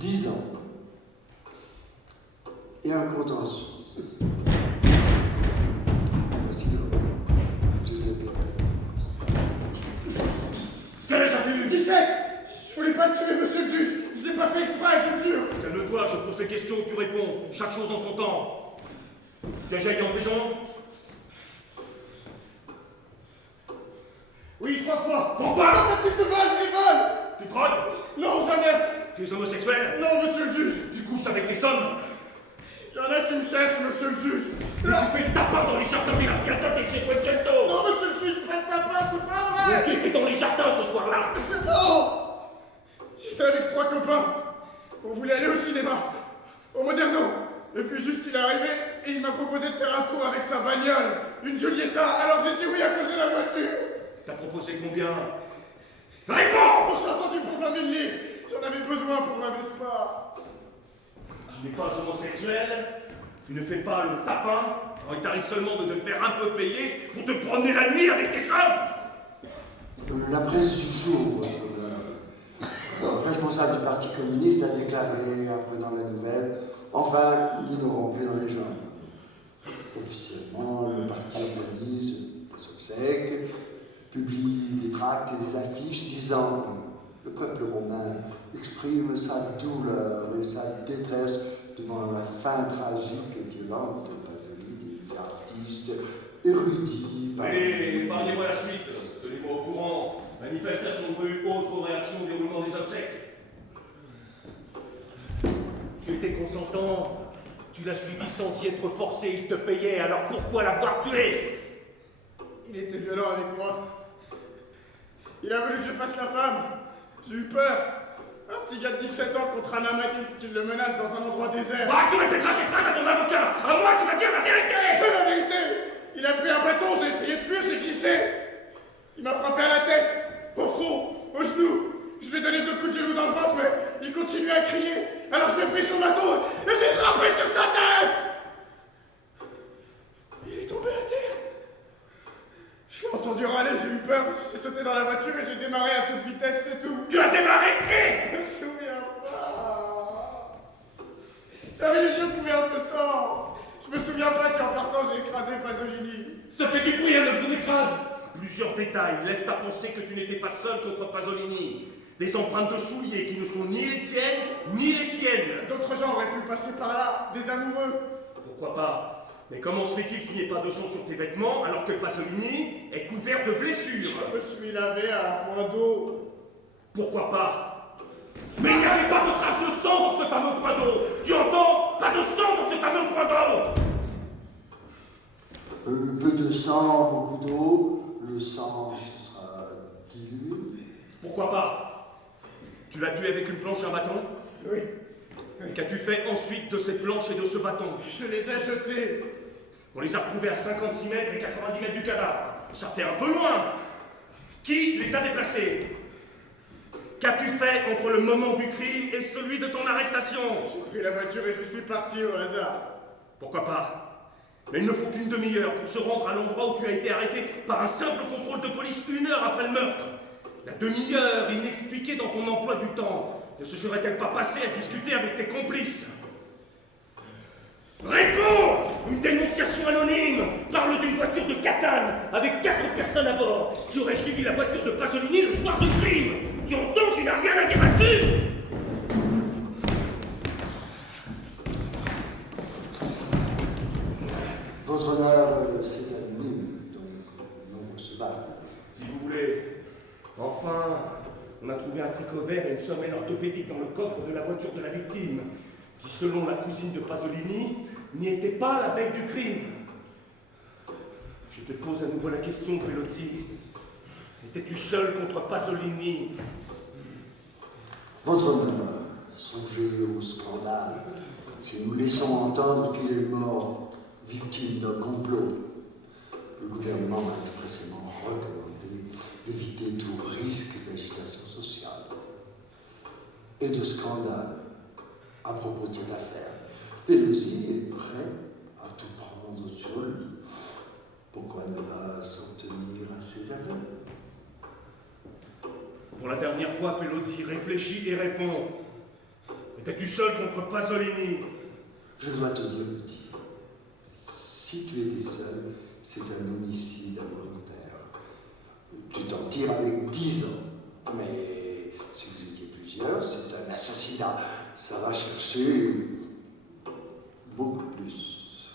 10 ans. Et un compte en Suisse. Voici le Giuseppe Pagnos. Quel âge as-tu? 17. Je voulais pas le tuer, monsieur le juge. Je l'ai pas fait exprès, je le jure. Calme-toi, je pose les questions, tu réponds. Chaque chose en son temps. Tu as déjà été en prison? Oui, 3 fois. Pourquoi? Tentative de vol et vol. Tu drogues? Non, jamais. Tu es homosexuel? Non, monsieur le juge. Tu couches avec des hommes? Il y en a qui me cherchent, monsieur le juge. Mais tu fais le tapin dans les jardins de la Piazza del Cinquecento! Non, monsieur le juge, pas de tapas, c'est pas vrai. Tu étais dans les jardins ce soir-là! Non. J'étais avec 3 copains. On voulait aller au cinéma, au Moderno. Et puis juste il est arrivé et il m'a proposé de faire un tour avec sa bagnole, une Giulietta. Alors j'ai dit oui à cause de la voiture. T'as proposé combien? Réponds! On s'est entendu pour 20 000 livres. J'en avais besoin pour ma Vespa. Tu n'es pas homosexuel, tu ne fais pas le tapin, alors il t'arrive seulement de te faire un peu payer pour te promener la nuit avec tes hommes! La presse du jour, votre honneur. Le responsable du Parti communiste a déclaré, apprenant la nouvelle, enfin, ils n'auront plus dans les journaux. Officiellement, le parti organise des obsèques, publie des tracts et des affiches disant que le peuple romain exprime sa douleur et sa détresse devant la fin tragique et violente de Pasolini, des artistes érudits. Mais épargnez-moi la suite, tenez-moi au courant. Manifestation de rue, autre réaction au déroulement des obsèques. Tu étais consentant, tu l'as suivi sans y être forcé, il te payait, alors pourquoi l'avoir tué? Il était violent avec moi. Il a voulu que je fasse la femme. J'ai eu peur. Un petit gars de 17 ans contre un homme adulte qui le menace dans un endroit désert. Bah, tu répéteras cette phrase à ton avocat! À moi, tu vas dire la vérité! C'est la vérité. Il a pris un bâton, j'ai essayé de fuir, j'ai glissé. Il m'a frappé à la tête, au front, au genou. Je lui ai donné 2 coups de genou dans le ventre, mais il continuait à crier. Alors je l'ai pris son bâton et j'ai frappé sur sa tête. Il est tombé à terre. J'ai entendu râler, j'ai eu peur. J'ai sauté dans la voiture et j'ai démarré à toute vitesse, c'est tout. Tu as démarré et... Je me souviens pas. J'avais les yeux couverts de sang. Je me souviens pas si en partant j'ai écrasé Pasolini. Ça fait du bruit, hein, le écrase. Plusieurs détails laissent à penser que tu n'étais pas seul contre Pasolini. Des empreintes de souliers qui ne sont ni les tiennes, ni les siennes. D'autres gens auraient pu passer par là, des amoureux. Pourquoi pas? Mais comment se fait-il qu'il n'y ait pas de sang sur tes vêtements alors que Pasolini est couvert de blessures? Je me suis lavé à un point d'eau. Pourquoi pas? Mais il n'y avait pas de trace de sang dans ce fameux point d'eau. Tu entends? Pas de sang dans ce fameux point d'eau. Peu de sang, beaucoup d'eau, le sang sera dilué. Pourquoi pas? Tu l'as tué avec une planche et un bâton? Oui. Qu'as-tu fait ensuite de cette planche et de ce bâton? Je les ai jetés. On les a retrouvés à 56 mètres et 90 mètres du cadavre. Ça fait un peu loin. Qui les a déplacés? Qu'as-tu fait entre le moment du crime et celui de ton arrestation? J'ai pris la voiture et je suis parti au hasard. Pourquoi pas? Mais il ne faut qu'une demi-heure pour se rendre à l'endroit où tu as été arrêté par un simple contrôle de police 1 heure après le meurtre. La demi-heure inexpliquée dans ton emploi du temps ne se serait-elle pas passée à discuter avec tes complices? Réponds! Une dénonciation anonyme parle d'une voiture de Catane avec 4 personnes à bord qui auraient suivi la voiture de Pasolini le soir de crime. Tu entends? Tu n'as rien à dire là-dessus? Votre honneur, c'est anonyme, donc non recevable. Si vous voulez. Enfin, on a trouvé un tricot vert et une semelle orthopédique dans le coffre de la voiture de la victime, qui, selon la cousine de Pasolini, n'y était pas la veille du crime. Je te pose à nouveau la question, Pelozzi. Étais-tu seul contre Pasolini? Votre honneur, songez au scandale. Si nous laissons entendre qu'il est mort, victime d'un complot, le gouvernement a expressément recommandé d'éviter tout risque d'agitation sociale et de scandale à propos de cette affaire. Pelozzi est prêt à tout prendre sur lui. Pourquoi ne pas s'en tenir à ses aveux? Pour la dernière fois, Pelozzi réfléchit et répond. Étais-tu seul contre Pasolini? Je dois te dire, petit, si tu étais seul, c'est un homicide involontaire. Tu t'en tires avec 10 ans. Mais si vous étiez plusieurs, c'est un assassinat. Ça va chercher beaucoup plus.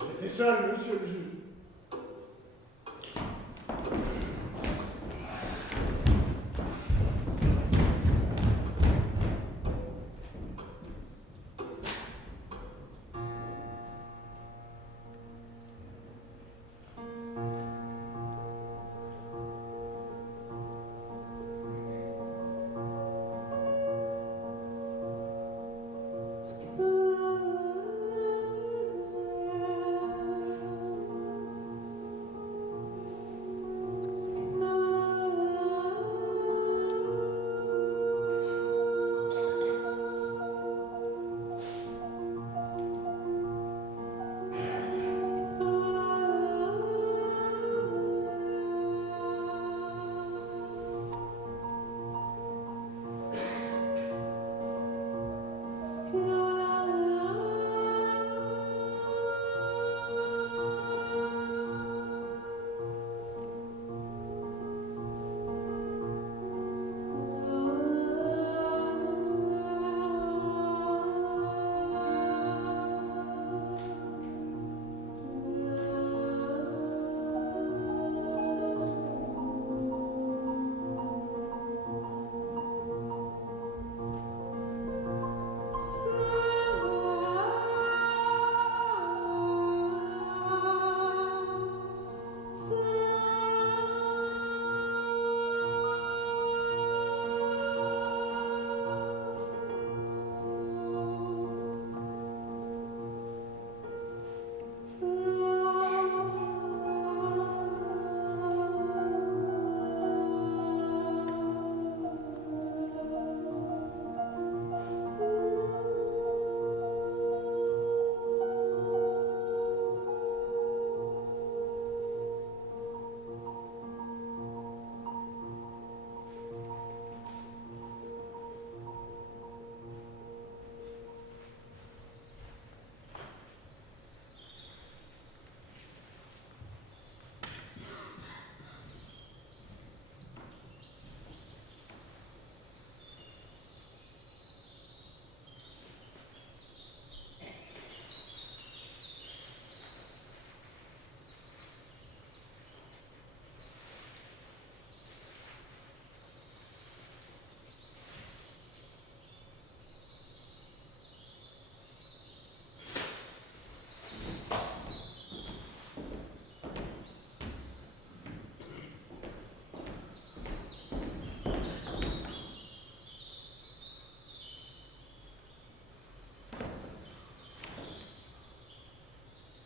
J'étais seul, monsieur le juge.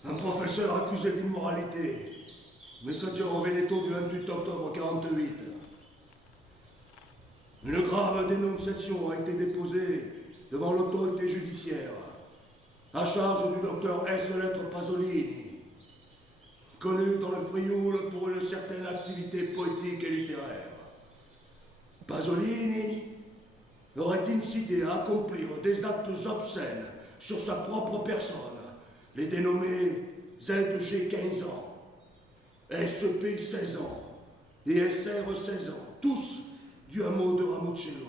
Un professeur accusé d'immoralité. Messaggero Veneto du 28 octobre 48. Une grave dénonciation a été déposée devant l'autorité judiciaire à charge du docteur S. Lettre Pasolini, connu dans le Frioul pour une certaine activité poétique et littéraire. Pasolini aurait incité à accomplir des actes obscènes sur sa propre personne, les dénommés ZG 15 ans, SP 16 ans et SR 16 ans, tous du hameau de Ramuccello.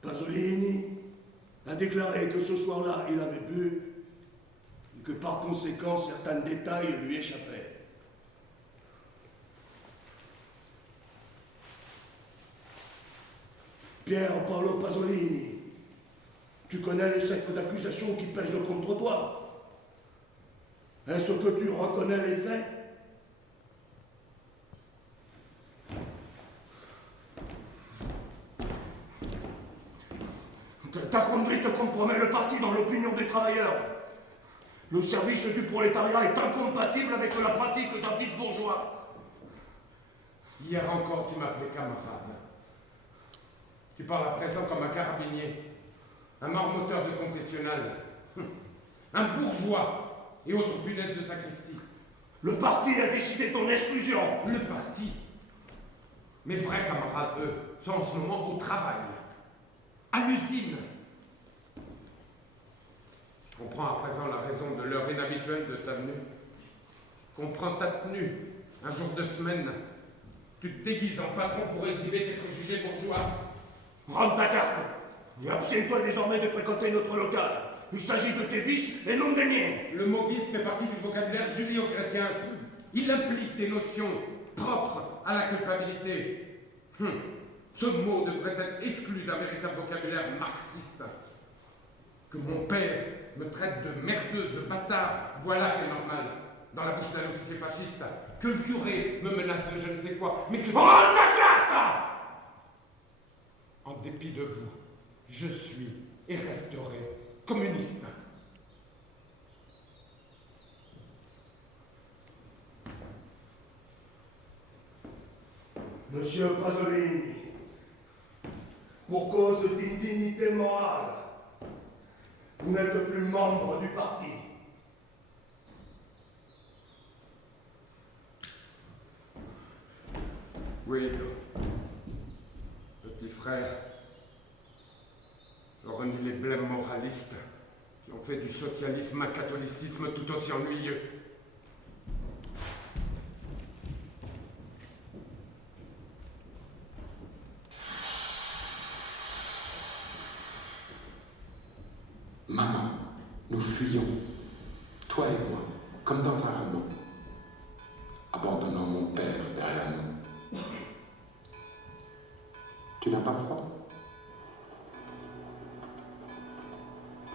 Pasolini a déclaré que ce soir-là, il avait bu et que par conséquent, certains détails lui échappaient. Pier Paolo Pasolini, tu connais les chefs d'accusation qui pèsent contre toi. Est-ce que tu reconnais les faits? Ta conduite compromet le parti dans l'opinion des travailleurs. Le service du prolétariat est incompatible avec la pratique d'un fils bourgeois. Hier encore, tu m'appelais camarade. Tu parles à présent comme un carabinier, un marmotteur de confessionnal, un bourgeois et autre punaise de sacristie. Le parti a décidé ton exclusion. Le parti? Mes vrais camarades, eux, sont en ce moment au travail, à l'usine. Je comprends à présent la raison de l'heure inhabituelle de ta venue. Comprends ta tenue, un jour de semaine. Tu te déguises en patron pour exhiber tes préjugés bourgeois. Rends ta carte et abstiens-toi désormais de fréquenter notre local. Il s'agit de tes vices et non des miens. Le mot vice fait partie du vocabulaire judéo-chrétien. Il implique des notions propres à la culpabilité. Ce mot devrait être exclu d'un véritable vocabulaire marxiste. Que mon père me traite de merdeux, de bâtard, voilà qui est normal. Dans la bouche d'un officier fasciste, que le curé me menace de je ne sais quoi, mais que... Rends ta carte! En dépit de vous, je suis et resterai communiste. Monsieur Pasolini, pour cause d'indignité morale, vous n'êtes plus membre du parti. Oui, petit frère, je renie les blêmes moralistes qui ont fait du socialisme un catholicisme tout aussi ennuyeux. Maman, nous fuyons, toi et moi, comme dans un roman, abandonnant mon père derrière nous. Tu n'as pas froid?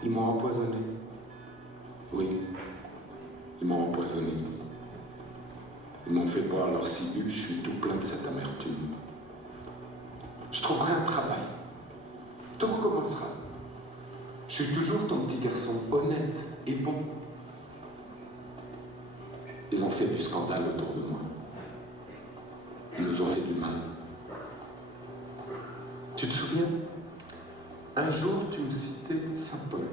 Ils m'ont empoisonné. Oui, ils m'ont empoisonné. Ils m'ont fait boire leur ciguë, je suis tout plein de cette amertume. Je trouverai un travail. Tout recommencera. Je suis toujours ton petit garçon, honnête et bon. Ils ont fait du scandale autour de moi. Ils nous ont fait du mal. Tu te souviens? Un jour, tu me citais Saint Paul.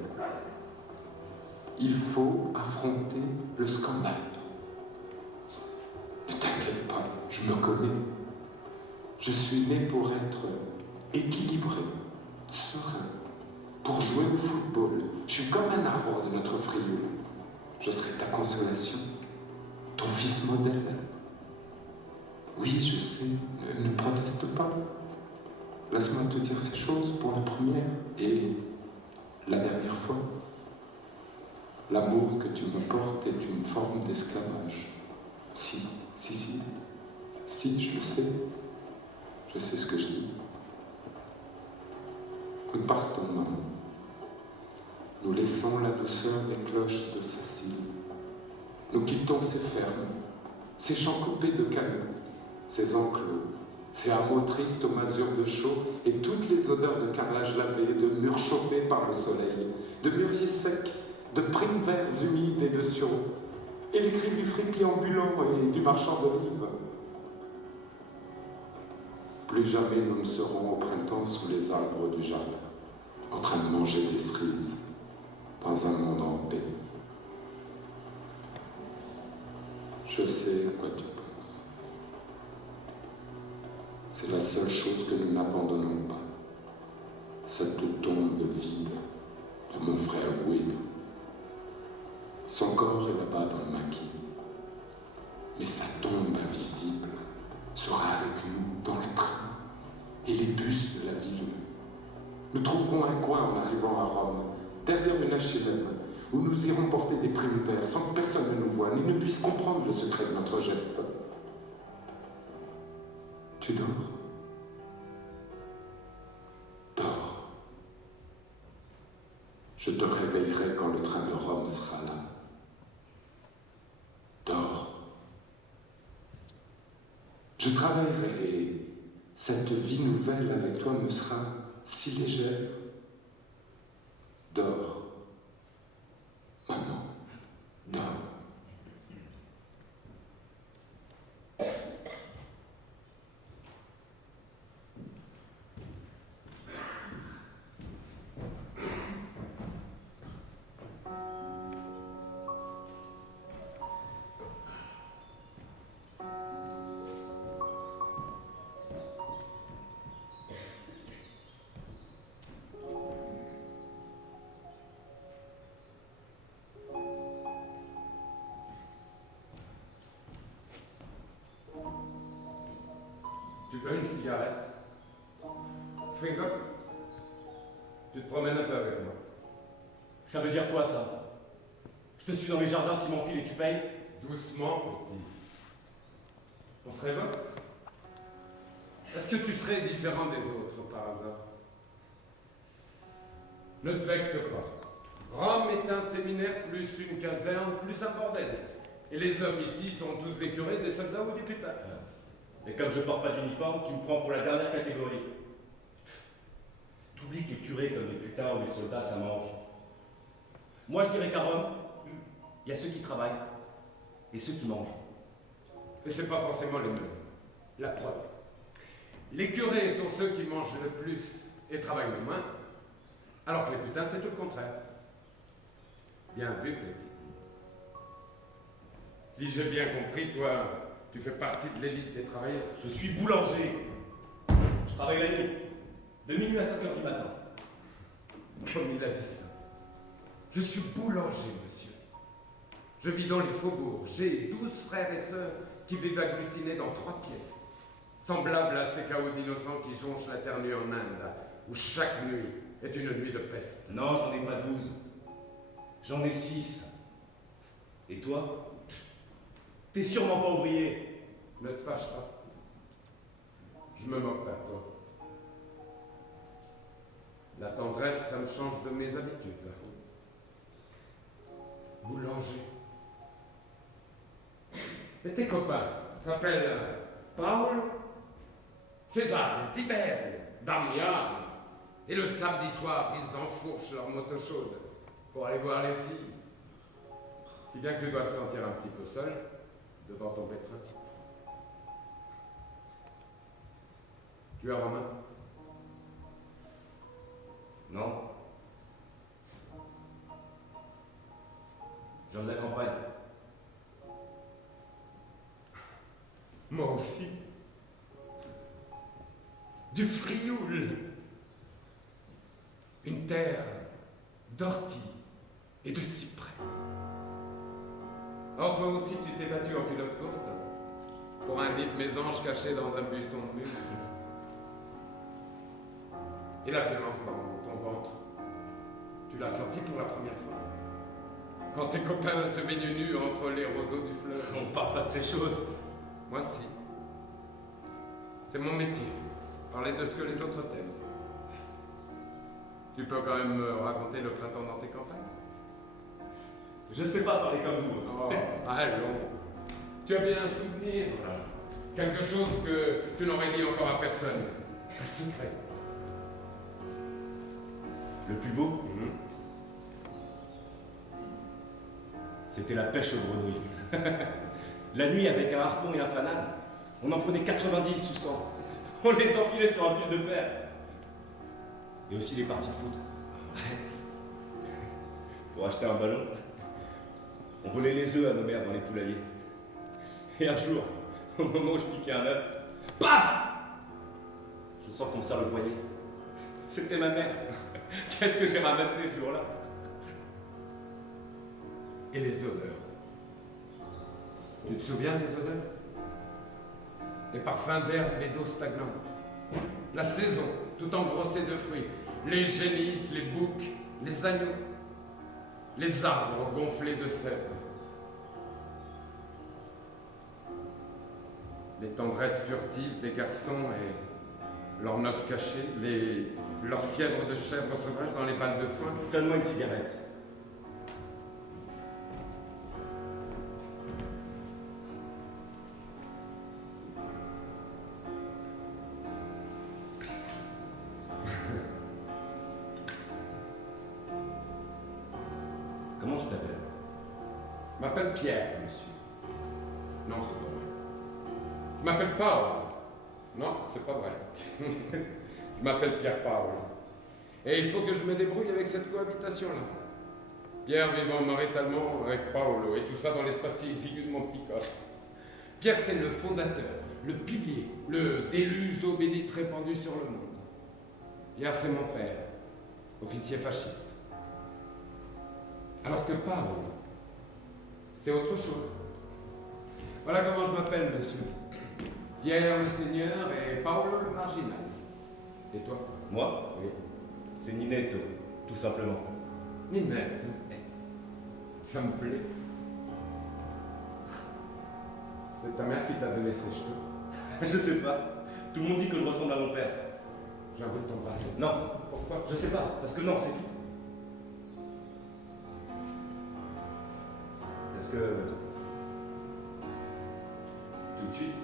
Il faut affronter le scandale. Ne t'inquiète pas, je me connais. Je suis né pour être équilibré, serein, pour jouer au football. Je suis comme un arbre de notre frioul. Je serai ta consolation, ton fils modèle. Oui, je sais, ne proteste pas. Laisse-moi te dire ces choses pour la première et la dernière fois. L'amour que tu me portes est une forme d'esclavage. Si, je le sais. Je sais ce que je dis. Nous partons, maman. Nous laissons la douceur des cloches de Sicile. Nous quittons ces fermes, ces champs coupés de canaux, ces enclos, ces hameaux tristes aux masures de chaux et toutes les odeurs de carrelage lavé, de murs chauffés par le soleil, de mûriers secs, de primes verts humides et de sureaux, et les cris du fripier ambulant et du marchand d'olives. Plus jamais nous ne serons au printemps sous les arbres du jardin, en train de manger des cerises, dans un monde en paix. Je sais à quoi tu penses. C'est la seule chose que nous n'abandonnons pas. Cette tombe vide de mon frère Will. Son corps est là-bas dans le maquis. Mais sa tombe invisible sera avec nous dans le train et les bus de la ville. Nous trouverons un coin en arrivant à Rome, derrière une HLM, où nous irons porter des primes verts sans que personne ne nous voie, ni ne puisse comprendre le secret de notre geste. Tu dors? Dors. Je te réveillerai quand le train de Rome sera là. Dors. Je travaillerai et cette vie nouvelle avec toi me sera si légère. Dors. Maman, dors. veux une cigarette? Schwingop, tu te promènes un peu avec moi. Ça veut dire quoi, ça? Je te suis dans les jardins, tu m'enfiles et tu payes? Doucement, petit. On se révolte? Est-ce que tu serais différent des autres, par hasard? Ne te vexe pas. Rome est un séminaire plus une caserne, plus un bordel. Et les hommes ici sont tous des curés, des soldats ou des putains. Et comme je porte pas d'uniforme, tu me prends pour la dernière catégorie. T'oublies que les curés comme les putains ou les soldats, ça mange. Moi, je dirais qu'à Rome, il y a ceux qui travaillent et ceux qui mangent. Et c'est pas forcément les mêmes. La preuve. Les curés sont ceux qui mangent le plus et travaillent le moins, alors que les putains, c'est tout le contraire. Bien vu, petit. Si j'ai bien compris, toi, tu fais partie de l'élite des travailleurs. Je suis boulanger. Je travaille la nuit, de minuit à 5 heures du matin. Comme il a dit ça. Je suis boulanger, monsieur. Je vis dans les faubourgs. J'ai 12 frères et sœurs qui vivent agglutinés dans 3 pièces, semblables à ces chaos d'innocents qui jonchent la terre nue en Inde, là, où chaque nuit est une nuit de peste. Non, j'en ai pas 12. J'en ai 6. Et toi? T'es sûrement pas ouvrier. Ne te fâche pas. Je me moque pas de toi. La tendresse, ça me change de mes habitudes. Boulanger. Et tes copains s'appellent Paul, César, Tibère, Damian. Et le samedi soir, ils enfourchent leur moto chaude pour aller voir les filles. Si bien que tu dois te sentir un petit peu seul devant ton pétrin. Tu es romain? Non. Je viens de la campagne. Moi aussi. Du Frioul. Une terre d'orties et de cyprès. Or, toi aussi, tu t'es battu en culotte courte pour un nid de mésange caché dans un buisson de mûre. Et la violence dans ton ventre, tu l'as sortie pour la première fois. Quand tes copains se baignent nus entre les roseaux du fleuve. On parle pas de ces choses. Moi, si. C'est mon métier. Parler de ce que les autres taisent. Tu peux quand même me raconter le printemps dans tes campagnes? Je sais pas parler comme vous. Oh, allons. Tu as bien un souvenir. Quelque chose que tu n'aurais dit encore à personne. Un secret. Le plus beau, c'était la pêche aux grenouilles. La nuit, avec un harpon et un fanal, on en prenait 90 ou 100. On les enfilait sur un fil de fer. Et aussi les parties de foot. Pour acheter un ballon, on volait les œufs à nos mères dans les poulaillers. Et un jour, au moment où je piquais un œuf, paf! Je sens qu'on me serre le poignet. C'était ma mère. Qu'est-ce que j'ai ramassé ce jour-là? Et les odeurs. Tu te souviens des odeurs? Les parfums d'herbe et d'eau stagnante. La saison, tout engrossée de fruits. Les génisses, les boucs, les agneaux. Les arbres gonflés de sève. Les tendresses furtives des garçons et leurs noces cachées, leur fièvre de chèvre sauvage dans les balles de foin. Donne-moi une cigarette. Comment tu t'appelles? Je m'appelle Pierre, monsieur. Non, c'est pas vrai. Je m'appelle Paul. Non, c'est pas vrai. Je m'appelle Pierre Paul. Et il faut que je me débrouille avec cette cohabitation-là. Pierre vivant maritalement avec Paolo, et tout ça dans l'espace si exigu de mon petit corps. Pierre, c'est le fondateur, le pilier, le déluge d'eau bénite répandu sur le monde. Pierre, c'est mon père, officier fasciste. Alors que Paolo, c'est autre chose. Voilà comment je m'appelle, monsieur. Pierre le Seigneur et Paolo le Marginal. Et toi? Moi? Oui. C'est Ninetto, tout simplement. Ninette. Ça me plaît. C'est ta mère qui t'a donné ces cheveux. Je sais pas. Tout le monde dit que je ressemble à mon père. J'ai envie de t'embrasser. Non, Pourquoi? je sais pas, parce que non, c'est tout. Parce que... tout de suite...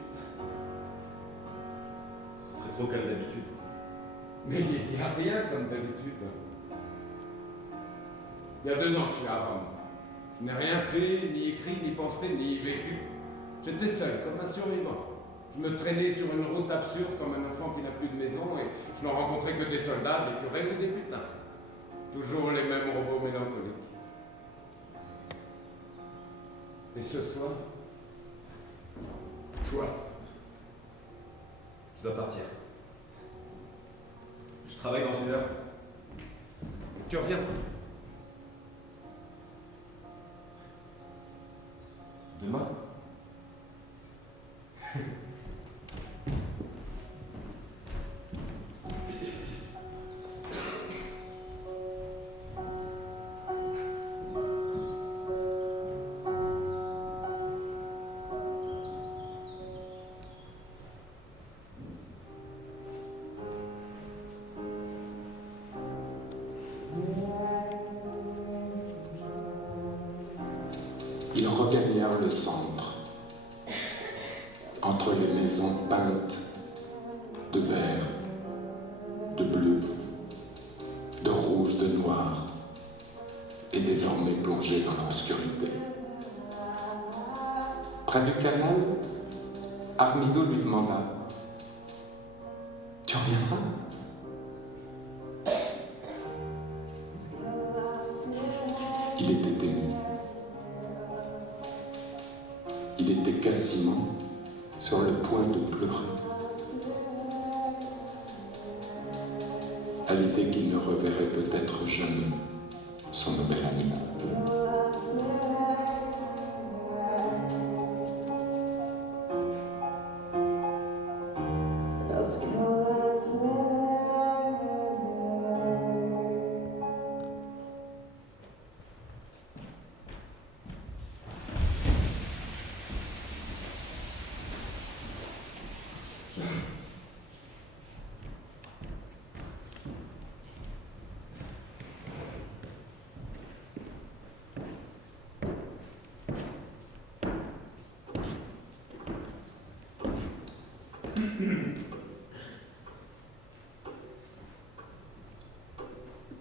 ce serait trop comme d'habitude. Mais il n'y a rien comme d'habitude. Il y a 2 ans que je suis à Rome. Je n'ai rien fait, ni écrit, ni pensé, ni vécu. J'étais seul, comme un survivant. Je me traînais sur une route absurde comme un enfant qui n'a plus de maison et je n'en rencontrais que des soldats, des curés ou des putains. Toujours les mêmes robots mélancoliques. Et ce soir, toi, Je dois partir. Je travaille dans 1 heure. tu reviendras. Demain? Ils regagnèrent le centre, entre les maisons peintes de vert, de bleu, de rouge, de noir, et désormais plongées dans l'obscurité. Près du canal, Armido lui demanda « Tu reviendras ?» Il était ému. Il était quasiment sur le point de pleurer. À l'idée qu'il ne reverrait peut-être jamais son nouvel ami.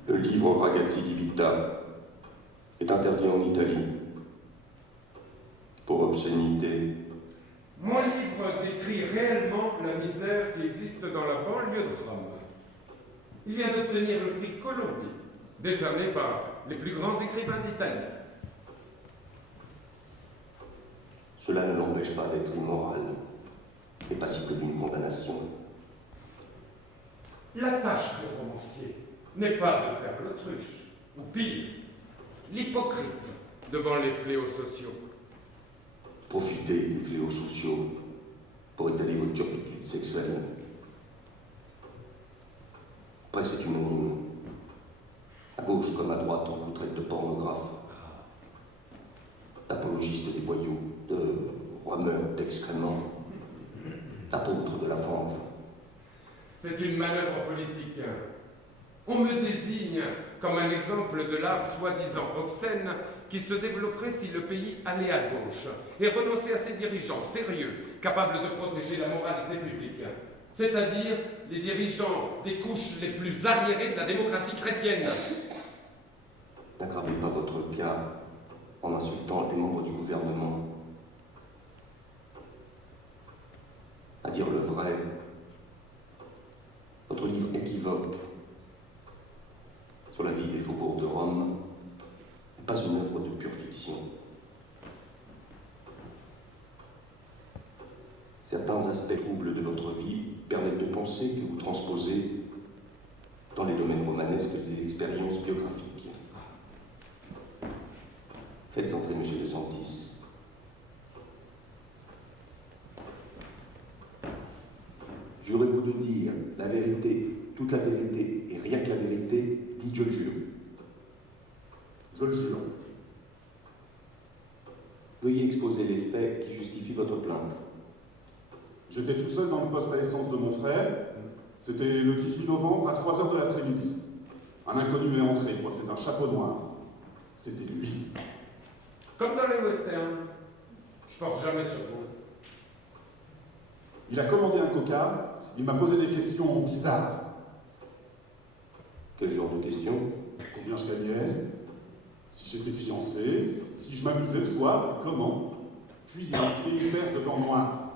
Le livre Ragazzi di Vita est interdit en Italie pour obscénité. Mon livre décrit réellement la misère qui existe dans la banlieue de Rome. Il vient d'obtenir le prix Colombi, décerné par les plus grands écrivains d'Italie. Cela ne l'empêche pas d'être immoral et passible d'une condamnation. La tâche du romancier n'est pas de faire l'autruche, ou pire, l'hypocrite devant les fléaux sociaux. Profitez des fléaux sociaux pour étaler votre turpitude sexuelle. Après, c'est unanime. À gauche comme à droite, on vous traite de pornographe, d'apologiste des voyous, de rameur d'excréments, d'apôtre de la fange. C'est une manœuvre politique. On me désigne comme un exemple de l'art soi-disant obscène qui se développerait si le pays allait à gauche et renonçait à ses dirigeants sérieux, capables de protéger la moralité publique. C'est-à-dire les dirigeants des couches les plus arriérées de la démocratie chrétienne. N'aggravez pas votre cas en insultant les membres du gouvernement. À dire le vrai, votre livre équivoque sur la vie des faubourgs de Rome n'est pas une œuvre de pure fiction. Certains aspects troubles de votre vie permettent de penser que vous transposez dans les domaines romanesques des expériences biographiques. Faites entrer M. De Santis. Jurez-vous de dire la vérité, toute la vérité et rien que la vérité, dites je le jure. Je le jure. Veuillez exposer les faits qui justifient votre plainte. J'étais tout seul dans le poste à essence de mon frère. C'était le 18 novembre à 3h de l'après-midi. Un inconnu est entré, coiffé d'un chapeau noir. C'était lui. Comme dans les westerns. Je porte jamais de chapeau. Il a commandé un coca, il m'a posé des questions bizarres. Quel genre de questions? Combien je gagnais, si j'étais fiancé, si je m'amusais le soir, comment. Puis il a enfilé une paire de gants noirs.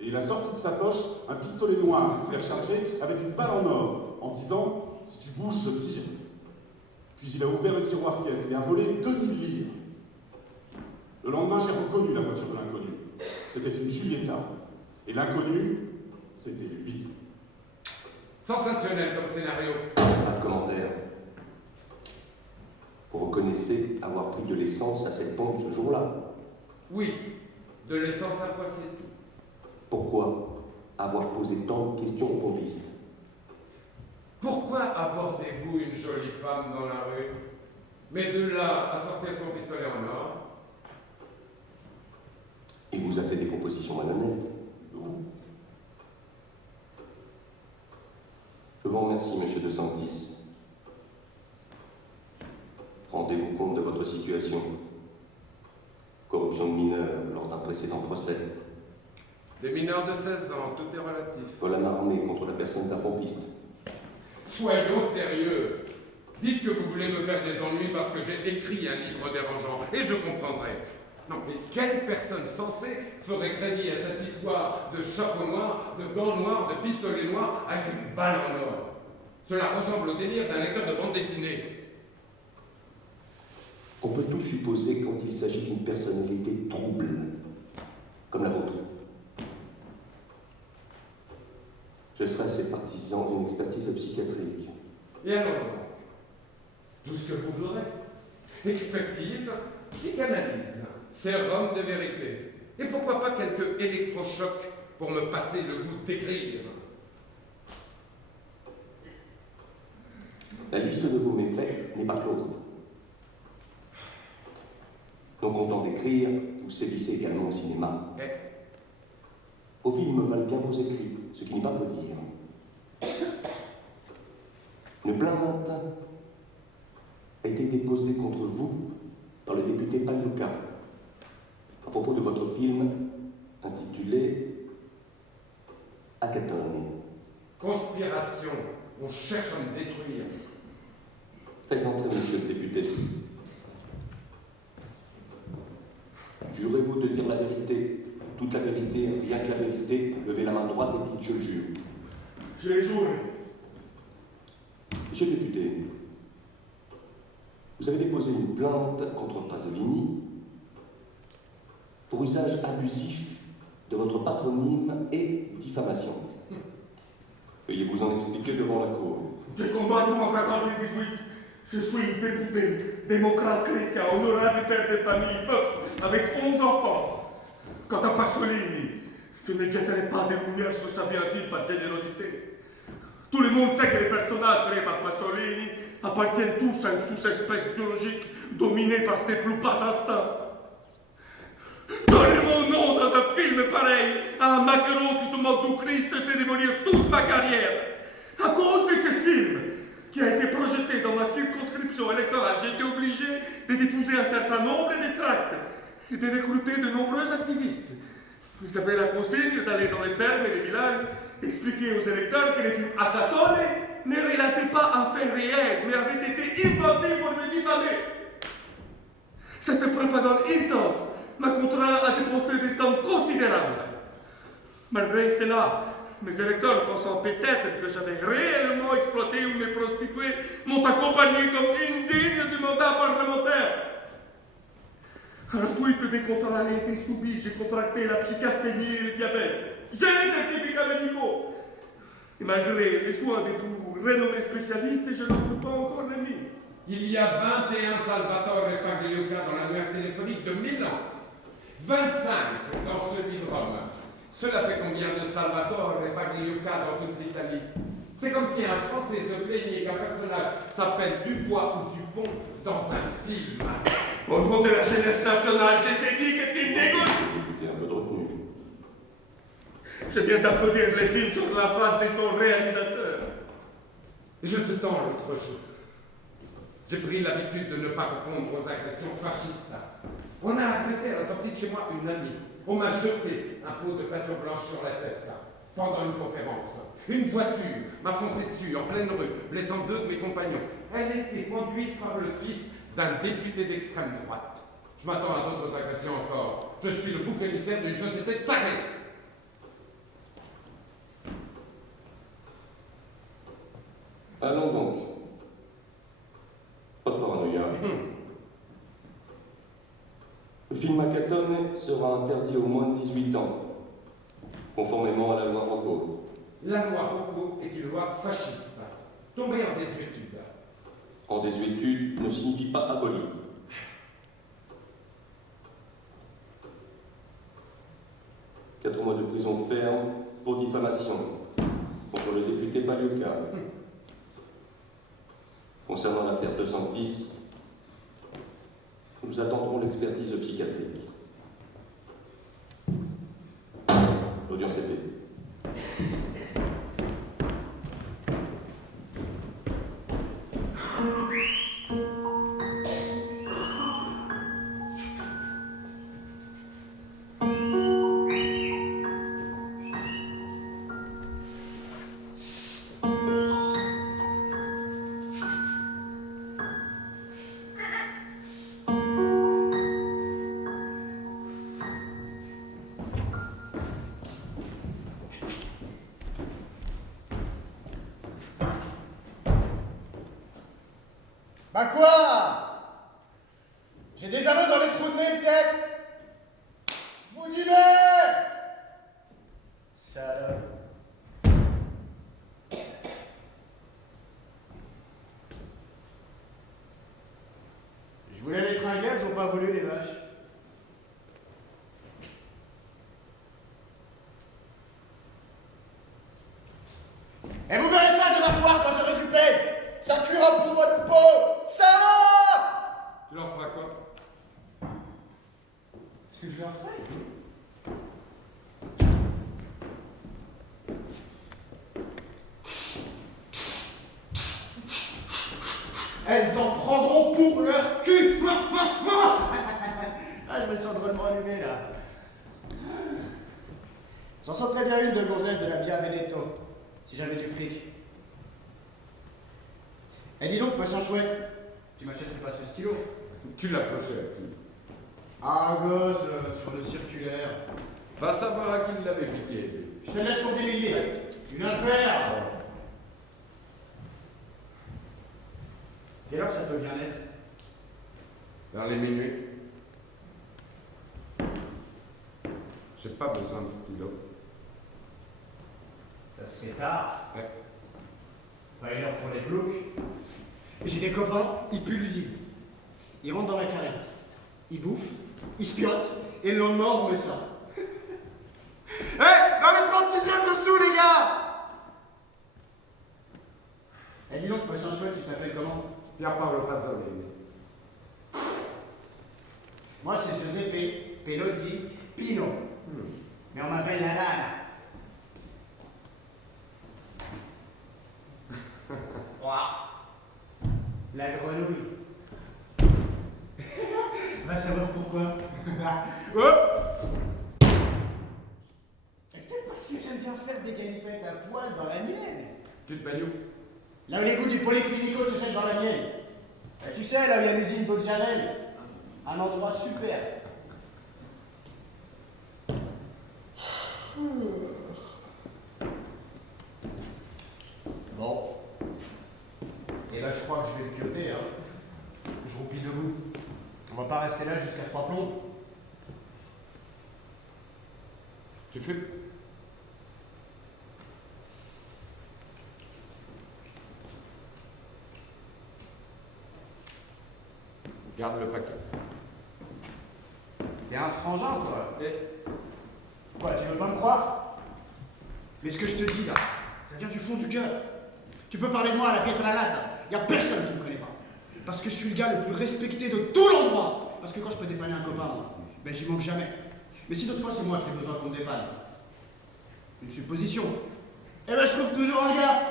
Et il a sorti de sa poche un pistolet noir qu'il a chargé avec une balle en or, en disant « Si tu bouges, je tire ». Puis il a ouvert le tiroir-caisse et a volé 2000 livres. Le lendemain, j'ai reconnu la voiture de l'inconnu. C'était une Giulietta. Et l'inconnu, c'était lui. Sensationnel comme scénario. Pas de commentaire. Vous reconnaissez avoir pris de l'essence à cette pompe ce jour-là? Oui, de l'essence à poisser tout. Pourquoi avoir posé tant de questions aux pompistes? Pourquoi abordez-vous une jolie femme dans la rue? Mais de là à sortir son pistolet en or? Il vous a fait des propositions malhonnêtes? Non. Je vous remercie, monsieur De Santis. Rendez-vous compte de votre situation. Corruption de mineurs lors d'un précédent procès. Des mineurs de 16 ans, tout est relatif. Vol à main armée contre la personne d'un pompiste. Soyons sérieux. Dites que vous voulez me faire des ennuis parce que j'ai écrit un livre dérangeant, et je comprendrai. Non, mais quelle personne sensée ferait crédit à cette histoire de chapeau noir, de gants noirs, de pistolet noir avec une balle en or? Cela ressemble au délire d'un lecteur de bande dessinée. On peut tout supposer quand il s'agit d'une personnalité trouble, comme la vôtre. Je serai assez partisan d'une expertise psychiatrique. Et alors, tout ce que vous voudrez. Expertise, psychanalyse, sérum de vérité. Et pourquoi pas quelques électrochocs pour me passer le goût d'écrire. La liste de vos méfaits n'est pas close. Non content d'écrire, vous sévissez également au cinéma. Vos films valent bien vos écrits, ce qui n'est pas peu dire. Une plainte a été déposée contre vous par le député Pagliuca à propos de votre film intitulé Hackathon. Conspiration, on cherche à me détruire. Faites entrer, monsieur le député. Jurez-vous de dire la vérité, toute la vérité, rien que la vérité? Levez la main droite et dites je le jure. J'ai juré. Monsieur le député, vous avez déposé une plainte contre Pasolini pour usage abusif de votre patronyme et diffamation. Veuillez vous en expliquer devant la cour. J'ai combattu en 1418. Je suis député, démocrate chrétien, honorable père de famille, veuf, avec 11 enfants. Quant à Pasolini, je ne jetterai pas de lumière sur sa vie intime par générosité. Tout le monde sait que les personnages créés par Pasolini appartiennent tous à une sous-espèce biologique dominée par ses plus bas instincts. Donner mon nom dans un film pareil à un maquereau qui se moque du Christ, c'est démolir toute ma carrière. À cause de ce film, qui a été projeté dans ma circonscription électorale, j'ai été obligé de diffuser un certain nombre de tracts et de recruter de nombreux activistes. Vous avez la consigne d'aller dans les fermes et les villages, expliquer aux électeurs que les films Hackathon ne relataient pas un fait réel, mais avaient été inventés pour me diffamer. Cette propagande intense m'a contraint à dépenser des sommes considérables. Malgré cela, mes électeurs, pensant peut-être que j'avais réellement exploité une des prostituées, m'ont accompagné comme indigne du mandat parlementaire. À la suite des contrariétés subies, j'ai contracté la psychasthénie et le diabète. J'ai les certificats médicaux. Et malgré les soins des plus renommés spécialistes, je n'en suis pas encore remis. Il y a 21 Salvatore Pagliuca dans l'annuaire téléphonique de Milan. 25 dans celui de Rome. Cela fait combien de Salvatore et Pagliuca dans toute l'Italie? C'est comme si un Français se plaignait qu'un personnage s'appelle Dubois ou Dupont dans un film. Au nom de la jeunesse nationale, je t'ai dit que tu me dégoûtes. Écoutez, un peu de retenue. Je viens d'applaudir les films sur la face de son réalisateur. Je te tends l'autre jour. J'ai pris l'habitude de ne pas répondre aux agressions fascistes. On a agressé à la sortie de chez moi une amie. On m'a jeté un pot de peinture blanche sur la tête pendant une conférence. Une voiture m'a foncé dessus en pleine rue, blessant 2 de mes compagnons. Elle était conduite par le fils d'un député d'extrême droite. Je m'attends à d'autres agressions encore. Je suis le bouc émissaire d'une société tarée. Allons donc. Pas de paranoïa. Le film Acatone sera interdit aux moins de 18 ans, conformément à la loi Rocco. La loi Rocco est une loi fasciste, tombée en désuétude. En désuétude ne signifie pas aboli. « 4 mois de prison ferme pour diffamation contre le député Pagliuca. Concernant l'affaire De Sanctis, nous attendrons l'expertise psychiatrique. L'audience est payée. Bah quoi? J'ai des anneaux dans les trous de nez, tête. Je vous dis merde. Salope. Je voulais les tringler, elles ont pas voulu, les vaches. Et vous verrez ça demain soir quand j'aurai du pèse. Ça cuira pour votre peau. Ça va. Tu leur feras quoi? Ce que je leur ferai. Elles en prendront pour leur cul. Ah, je me sens drôlement allumé là. J'en sens très bien une de gonzesse de la Via Veneto, si j'avais du fric. Eh dis donc, machin chouette, tu m'achèterais pas ce stylo? Tu l'as fauché à qui? Ah, un gosse, sur le circulaire. Va savoir à qui il l'avait piqué. Je te laisse pour 10 000 livres. Une affaire. Quelle heure ça peut bien être? Vers les minuit. J'ai pas besoin de stylo. Ça se fait tard. Ouais. Pas une heure pour les ploucs. J'ai des copains, ils puent l'usine. Ils rentrent dans la carrette. Ils bouffent, ils spiotent, et le lendemain on remet ça. Hé, dans le 36e dessous, les gars! Eh, dis donc, machin chouette, tu t'appelles comment? Pierre-Paolo Pasolini. Moi, c'est Giuseppe Pelozzi Pino. Mais on m'appelle la Lana. La grenouille. Va savoir pourquoi. C'est peut-être parce que j'aime bien faire des galipettes à poil dans la mienne. Tu te baignes où? Là où les goûts du polyclinico se jettent dans la mienne. Et tu sais, là où il y a l'usine d'eau de Javel. Un endroit super. Bon. Et là, je crois que je vais le pioter, hein. Je roupille debout. On va pas rester là jusqu'à 3 plombs. Tu fumes? Garde le paquet. T'es un frangin, toi. Quoi, tu veux pas me croire? Mais ce que je te dis là, ça vient du fond du cœur. Tu peux parler de moi à la Pietralata, y a personne qui me connaît pas. Parce que je suis le gars le plus respecté de tout l'endroit. Parce que quand je peux dépanner un copain, moi, ben j'y manque jamais. Mais si d'autres fois c'est moi qui ai besoin qu'on me dépanne, une supposition, eh ben je trouve toujours un gars.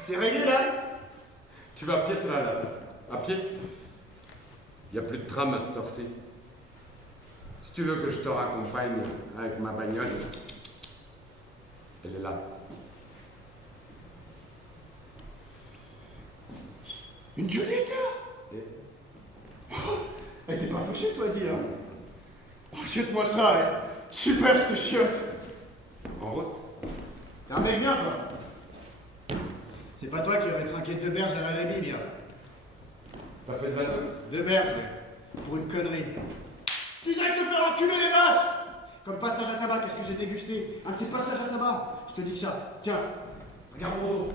C'est réglé là. Tu vas à Pietralata. À pied? Il n'y a plus de tram à cette heure-ci. Si tu veux que je te raccompagne avec ma bagnole, elle est là. Une Giulietta. Elle t'es pas fauché toi, dis, hein? Oh, jette-moi ça, hein. Super cette chiotte. En route? T'es un mec bien, toi. C'est pas toi qui aurais trinqué deux berges à la Bible, T'as fait de la donne? Deux berges, pour une connerie. Qu'ils aillent se faire enculer les vaches. Comme passage à tabac, qu'est-ce que j'ai dégusté? Un de ces passages à tabac. Je te dis que ça. Tiens, regarde mon dos.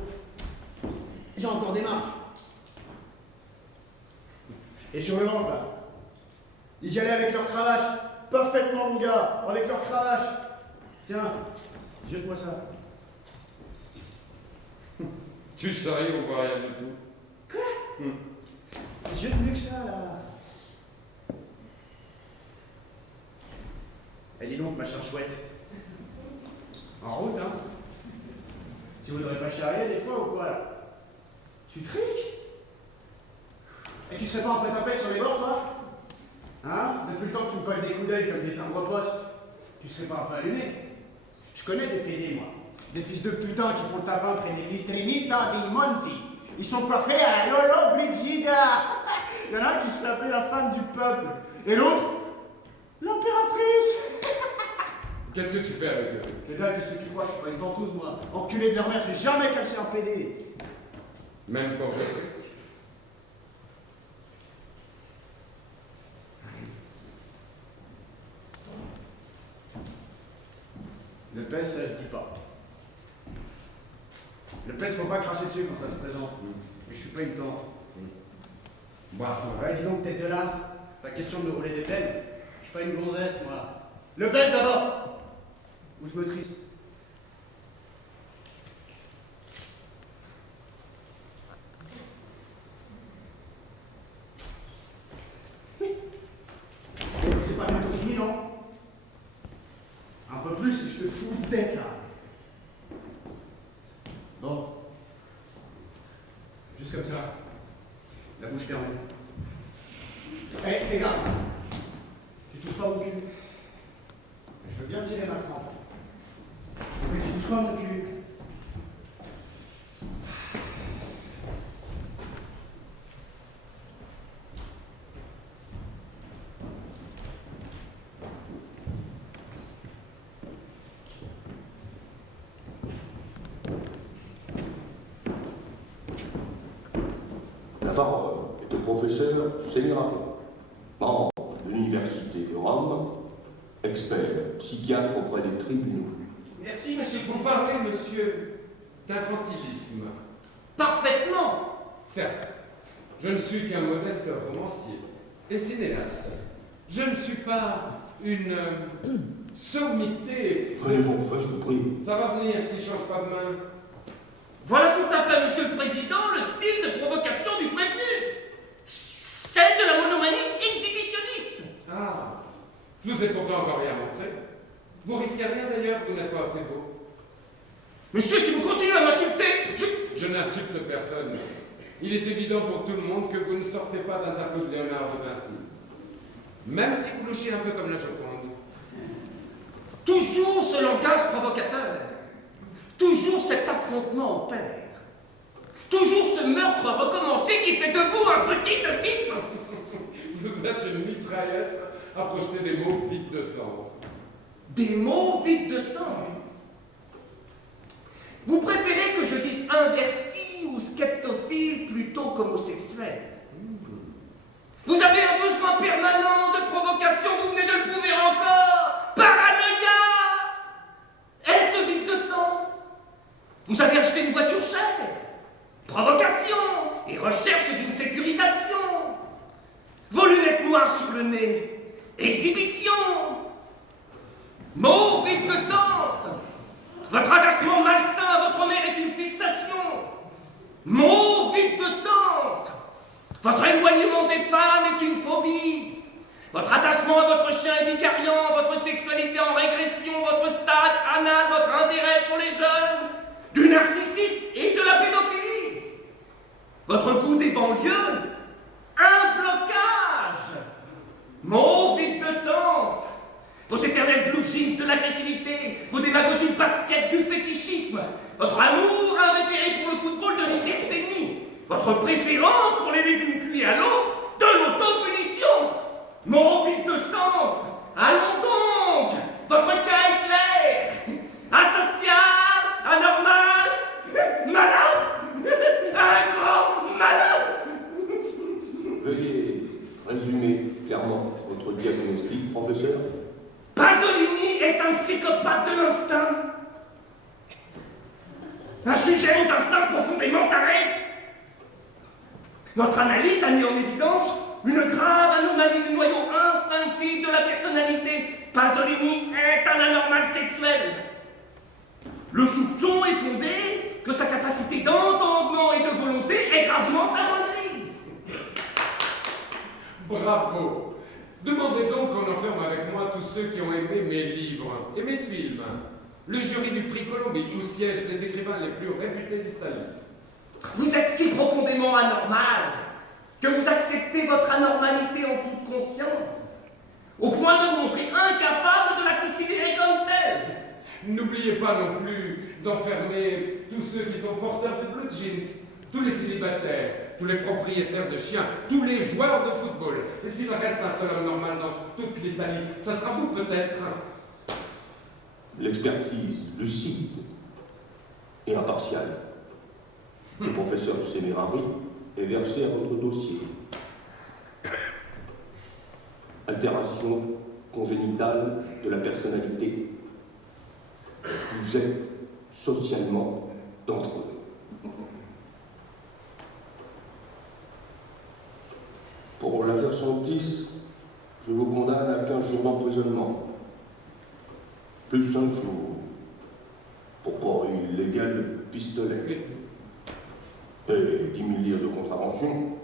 J'ai encore des marques. Et sur le ventre, là. Ils y allaient avec leur cravache. Parfaitement, mon gars. Avec leur cravache. Tiens, jette-moi ça. Tu charries, on voit rien du tout. Quoi? Jette mieux que ça, là. Elle dit donc, machin chouette. En route, hein? Tu voudrais pas charrier des fois ou quoi, là? Tu triques? Et tu serais pas en prêt-à-peine sur les bords, toi? Hein? Depuis le temps que tu me colles des coups d'œil comme des timbres-poste, tu serais pas un peu allumé? Je connais des PD, moi. Des fils de putain qui font le tapin près des Listrinita dei Monti. Ils sont coiffés à la Lolo Brigida. Il y en a un qui se fait appeler la femme du peuple. Et l'autre, l'impératrice. Qu'est-ce que tu fais avec eux? Les gars, qu'est-ce que tu crois? Je suis pas une ventouse, moi. Enculé de leur mère, j'ai jamais cassé un PD. Même pour je Le PES, ça je dis pas. Le PES, faut pas cracher dessus quand ça se présente. Mais je suis pas une tante. Bravo. Ouais, dis donc, tête de là. Pas question de me rouler des peines. Je suis pas une gonzesse, moi. Le PES d'abord. Ou je me triste. C'est pas bientôt fini, non? Un peu plus et je te fous une tête, là. Bon. Juste comme ça. La bouche fermée. Eh, fais gaffe. Tu touches pas mon cul. Je veux bien tirer ma crampe. Mais tu touches pas mon cul. La parole est au professeur Semiraro, membre de l'Université de Rome, expert psychiatre auprès des tribunaux. Merci, monsieur le Vous président. parlez, monsieur, d'infantilisme. Parfaitement. Certes, je ne suis qu'un modeste romancier et cinéaste. Je ne suis pas une sommité. Venez-vous, je vous prie. Ça va venir si je change pas de main. Voilà tout à fait, monsieur le président, le style de provocation du prévenu. Celle de la monomanie exhibitionniste. Ah, je vous ai pourtant encore rien montré. Vous risquez rien d'ailleurs, vous n'êtes pas assez beau. Monsieur, si vous continuez à m'insulter, Je n'insulte personne. Il est évident pour tout le monde que vous ne sortez pas d'un tableau de Léonard de Vinci. Même si vous louchez un peu comme la Joconde. toujours ce langage provocateur. Toujours cet affrontement en pair. Toujours ce meurtre recommencé qui fait de vous un petit type. Vous êtes une mitraillette à projeter des mots vides de sens. Des mots vides de sens. Vous préférez que je dise inverti ou skeptophile plutôt qu'homosexuel. Vous avez un besoin permanent de provocation, vous venez de le prouver encore. Paranoïa. Est-ce vide de sens? Vous avez acheté une voiture chère. Provocation et recherche d'une sécurisation. Vos lunettes noires sur le nez. Exhibition. Mots vide de sens. Votre attachement malsain à votre mère est une fixation. Mot vide de sens. Votre éloignement des femmes est une phobie. Votre attachement à votre chien est vicariant, votre sexualité en régression, votre stade anal, votre intérêt pour les jeunes, du narcissisme et de la pédophilie. Votre goût des banlieues, un blocage. Mot vide de sens. Vos éternels blue jeans de l'agressivité, vos démagogies baskets du fétichisme, votre amour invétéré pour le football de l'hypersténie, votre préférence pour les légumes cuits à l'eau, de l'autopunition. Mon vide de sens. Allons donc. Votre cas est clair. Asocial, anormal, malade, un grand malade. Veuillez résumer clairement votre diagnostic, professeur. Pasolini est un psychopathe de l'instinct. Un sujet aux instincts profondément tarés. Notre analyse a mis en évidence une grave anomalie du noyau instinctif de la personnalité. Pasolini est un anormal sexuel. Le soupçon est fondé que sa capacité d'entendement et de volonté est gravement amoindrie. Bravo. Demandez donc qu'on enferme avec moi tous ceux qui ont aimé mes livres et mes films. Le jury du prix Columbia où siègent les écrivains les plus réputés d'Italie. Vous êtes si profondément anormal que vous acceptez votre anormalité en toute conscience, au point de vous montrer incapable de la considérer comme telle. N'oubliez pas non plus d'enfermer tous ceux qui sont porteurs de blue jeans, tous les célibataires, tous les propriétaires de chiens, tous les joueurs de football. Et s'il reste un seul homme normal dans toute l'Italie, ça sera vous peut-être. L'expertise lucide et impartiale du professeur Semerari est versée à votre dossier. Altération congénitale de la personnalité. Vous êtes socialement dangereux. Pour l'affaire Santis, je vous condamne à 15 jours d'emprisonnement, plus 5 jours pour port illégal de pistolet et 10 000 livres de contravention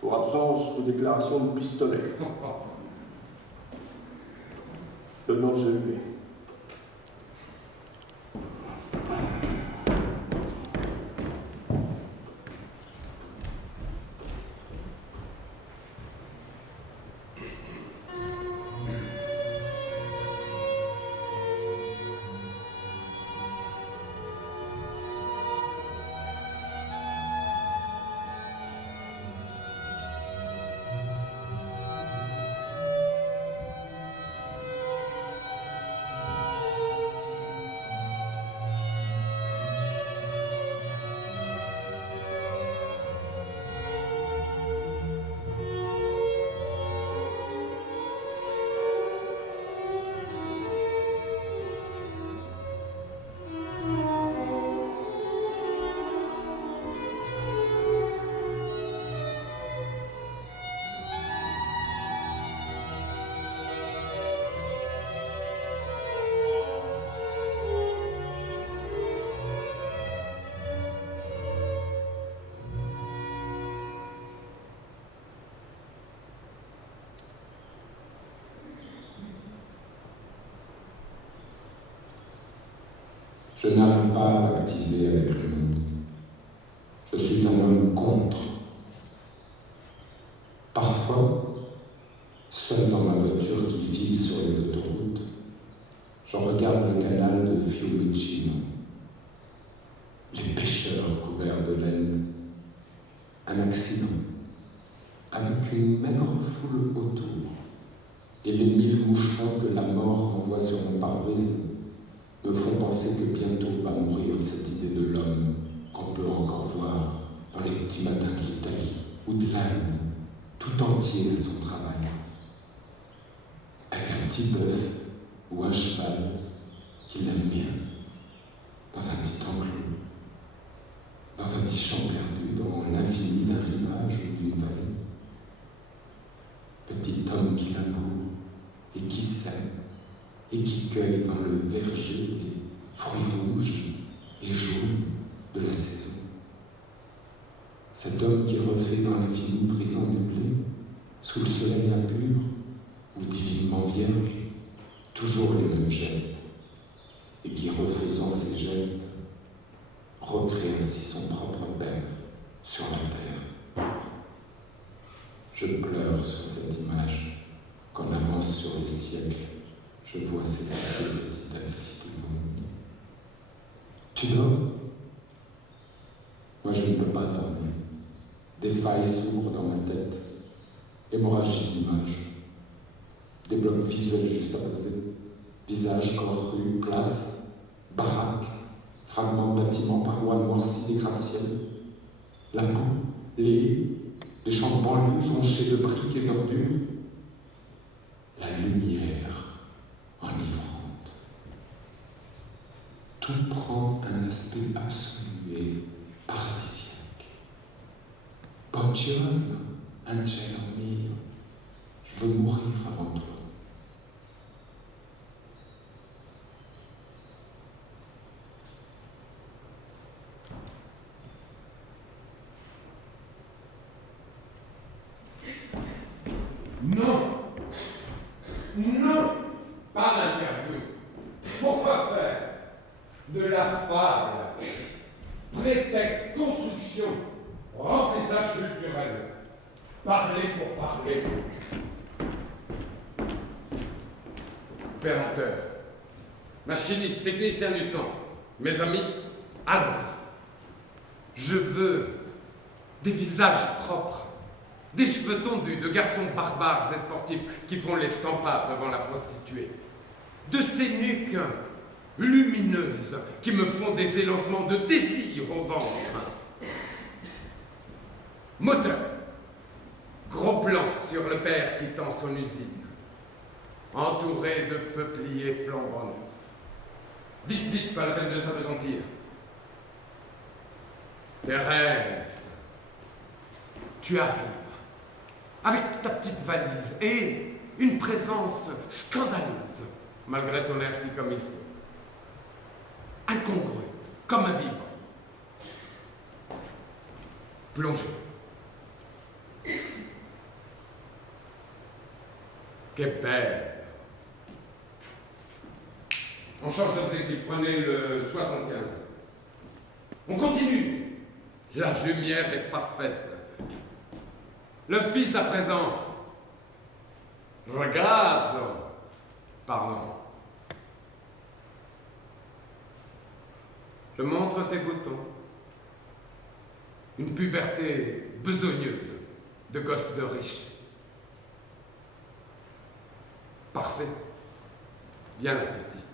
pour absence de déclaration de pistolet. Le nom se levé. Je n'arrive pas à pactiser avec le monde. Je suis un homme contre. Parfois, seul dans ma voiture qui file sur les autoroutes, je regarde le canal de Fiumicino. Les pêcheurs couverts de laine. Un accident, avec une maigre foule autour, et les 1000 moucherons que la mort envoie sur mon pare-brise me font penser que bientôt va mourir cette idée de l'homme qu'on peut encore voir dans les petits matins de l'Italie ou de l'Inde, tout entier à son travail. Avec un petit bœuf ou un cheval qu'il aime bien, dans un petit enclos, dans un petit champ perdu, dans l'infini d'un rivage ou d'une vallée. Petit homme qui laboure et qui sème et qui cueille dans le verger fruits rouges et jaunes de la saison. Cet homme qui refait dans l'infinie prison nublée, sous le soleil impur ou divinement vierge, toujours les mêmes gestes, et qui, refaisant ces gestes, recrée ainsi son propre Père sur la terre. Je pleure sur cette image, qu'en avance sur les siècles, je vois s'effacer petit à petit le monde. Tu dors? Moi je ne peux pas dormir. Des failles s'ouvrent dans ma tête, hémorragie d'images, des blocs visuels juste à poser, visages, corps, rue, place, baraque, fragments de bâtiments, parois noircies des gratte-ciel, la boue, les champs de banlieue jonchés de briques et d'ordures, la lumière enivrante. Tout prend un aspect absolu et paradisiaque. Buongiorno, angelo mio, je veux mourir avant toi. Non! Non! Pas l'interview. Pourquoi faire de la fable prétexte, construction, remplissage culturel? Parler pour parler. Opérateur, machiniste, technicien du son, mes amis, allons-y. Je veux des visages propres. Des cheveux tondus de garçons barbares et sportifs qui font les 100 pas devant la prostituée. De ces nuques lumineuses qui me font des élancements de désir au ventre. Moteur. Gros plan sur le père qui tend son usine. Entouré de peupliers flambant neufs. Vite, vite, pas la peine de s'apesantir. Thérèse, tu arrives. Avec ta petite valise et une présence scandaleuse, malgré ton air si comme il faut. Incongru, comme un vivant. Plongé. Que belle. On change d'objectif, prenez le 75. On continue. La lumière est parfaite. Le fils à présent. Ragazzo. Pardon. Je montre tes boutons. Une puberté besogneuse de gosse de riche. Parfait. Bien appétit.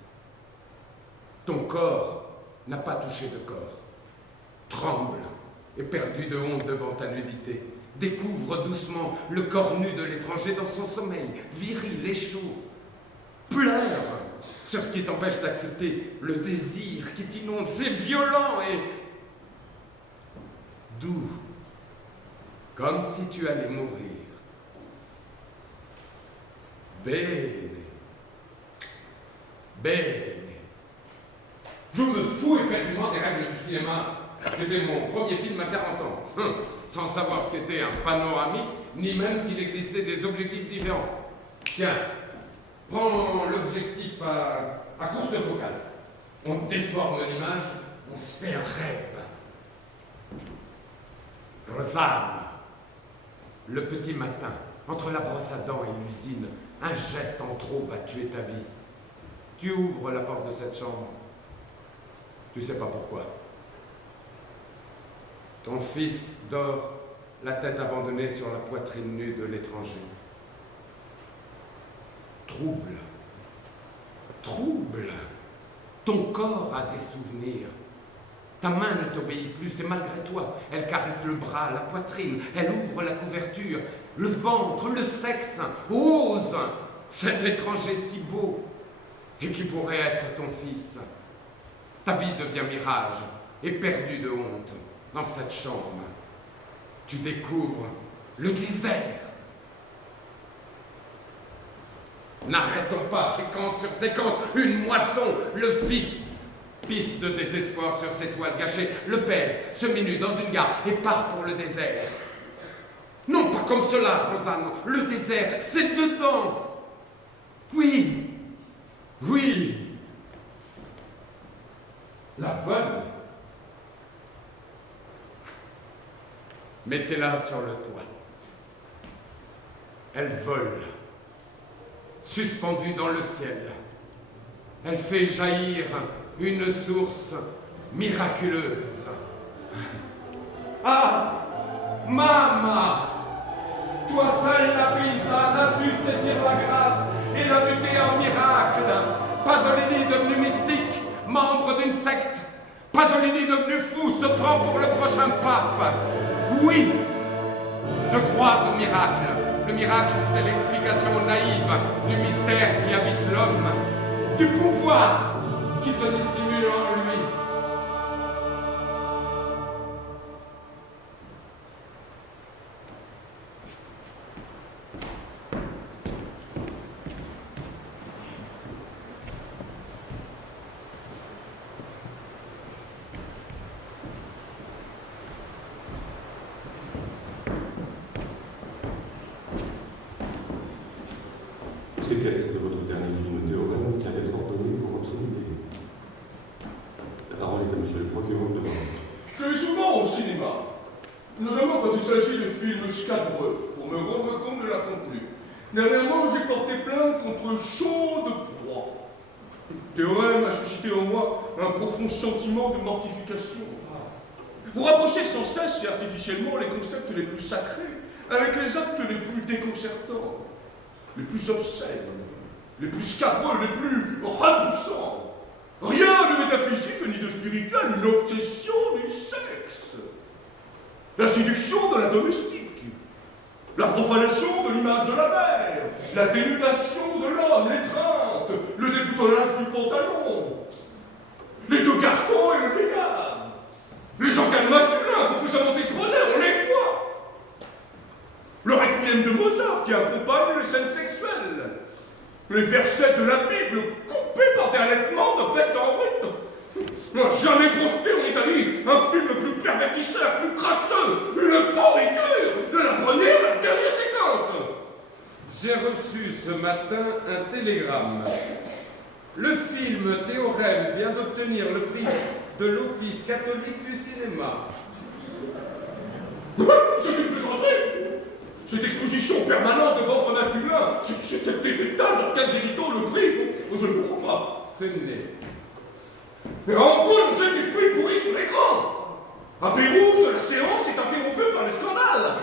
Ton corps n'a pas touché de corps. Tremble et perdu de honte devant ta nudité. Découvre doucement le corps nu de l'étranger dans son sommeil, viril et chaud. Pleure sur ce qui t'empêche d'accepter le désir qui t'inonde. C'est violent et doux, comme si tu allais mourir. Bene. Bene. Je me fous éperdument des règles du cinéma. J'ai fait mon premier film à 40 ans, sans savoir ce qu'était un panoramique, ni même qu'il existait des objectifs différents. Tiens, prends l'objectif à courte focale. On déforme l'image, on se fait un rêve. Rosanne, le petit matin, entre la brosse à dents et l'usine, un geste en trop va tuer ta vie. Tu ouvres la porte de cette chambre. Tu sais pas pourquoi. Ton fils dort, la tête abandonnée sur la poitrine nue de l'étranger. Trouble. Trouble. Ton corps a des souvenirs. Ta main ne t'obéit plus, c'est malgré toi. Elle caresse le bras, la poitrine, elle ouvre la couverture, le ventre, le sexe. Ose cet étranger si beau et qui pourrait être ton fils. Ta vie devient mirage et perdue de honte. Dans cette chambre, tu découvres le désert. N'arrêtons pas séquence sur séquence, une moisson, le fils Piste de désespoir sur cette toile gâchée. Le père se met nu dans une gare et part pour le désert. Non pas comme cela, Rosanne. Le désert, c'est dedans. Oui. Oui. La bonne. Mettez-la sur le toit. Elle vole, suspendue dans le ciel. Elle fait jaillir une source miraculeuse. Ah, Mama, toi seule la paysanne a su saisir la grâce et la muter en miracle. Pasolini devenu mystique, membre d'une secte. Pasolini devenu fou se prend pour le prochain pape. Oui, je crois au miracle. Le miracle, c'est l'explication naïve du mystère qui habite l'homme, du pouvoir qui se dissimule en lui. Séquestre de votre dernier film Théorème vient d'être ordonné pour obscénité. La parole est à monsieur le procureur de Nantes. Je vais souvent au cinéma, notamment quand il s'agit de films scabreux, pour me rendre compte de la contenu. Dernièrement, j'ai porté plainte contre Chaud de Proie. Théorème a suscité en moi un profond sentiment de mortification. Vous rapprochez sans cesse et artificiellement les concepts les plus sacrés avec les actes les plus déconcertants, les plus obscènes, les plus scabreux, les plus repoussants. Rien de métaphysique ni de spirituel, une obsession du sexe. La séduction de la domestique, la profanation de l'image de la mère, la dénudation de l'homme, l'étreinte, le déboutonnage du pantalon, les deux garçons et le vieillard, les organes masculins complètement exposés, on les voit. Le requiem de Mozart qui accompagne les scènes sexuelles, les versets de la Bible coupés par des allaitements de bêtes en rythme. On n'a jamais projeté en Italie un film plus pervertisseur, plus crasseux, une pourriture de la première à la dernière séquence. J'ai reçu ce matin un télégramme. Le film Théorème vient d'obtenir le prix de l'Office catholique du cinéma. C'est une plaisanterie. Cette exposition permanente de ventre masculin, c'était détectable dans quel génitaux le prix. Je ne vous crois pas. Tenez. Mais en gros, on jette des fruits pourris sur l'écran. À Pérouse, la séance est interrompue par le scandale.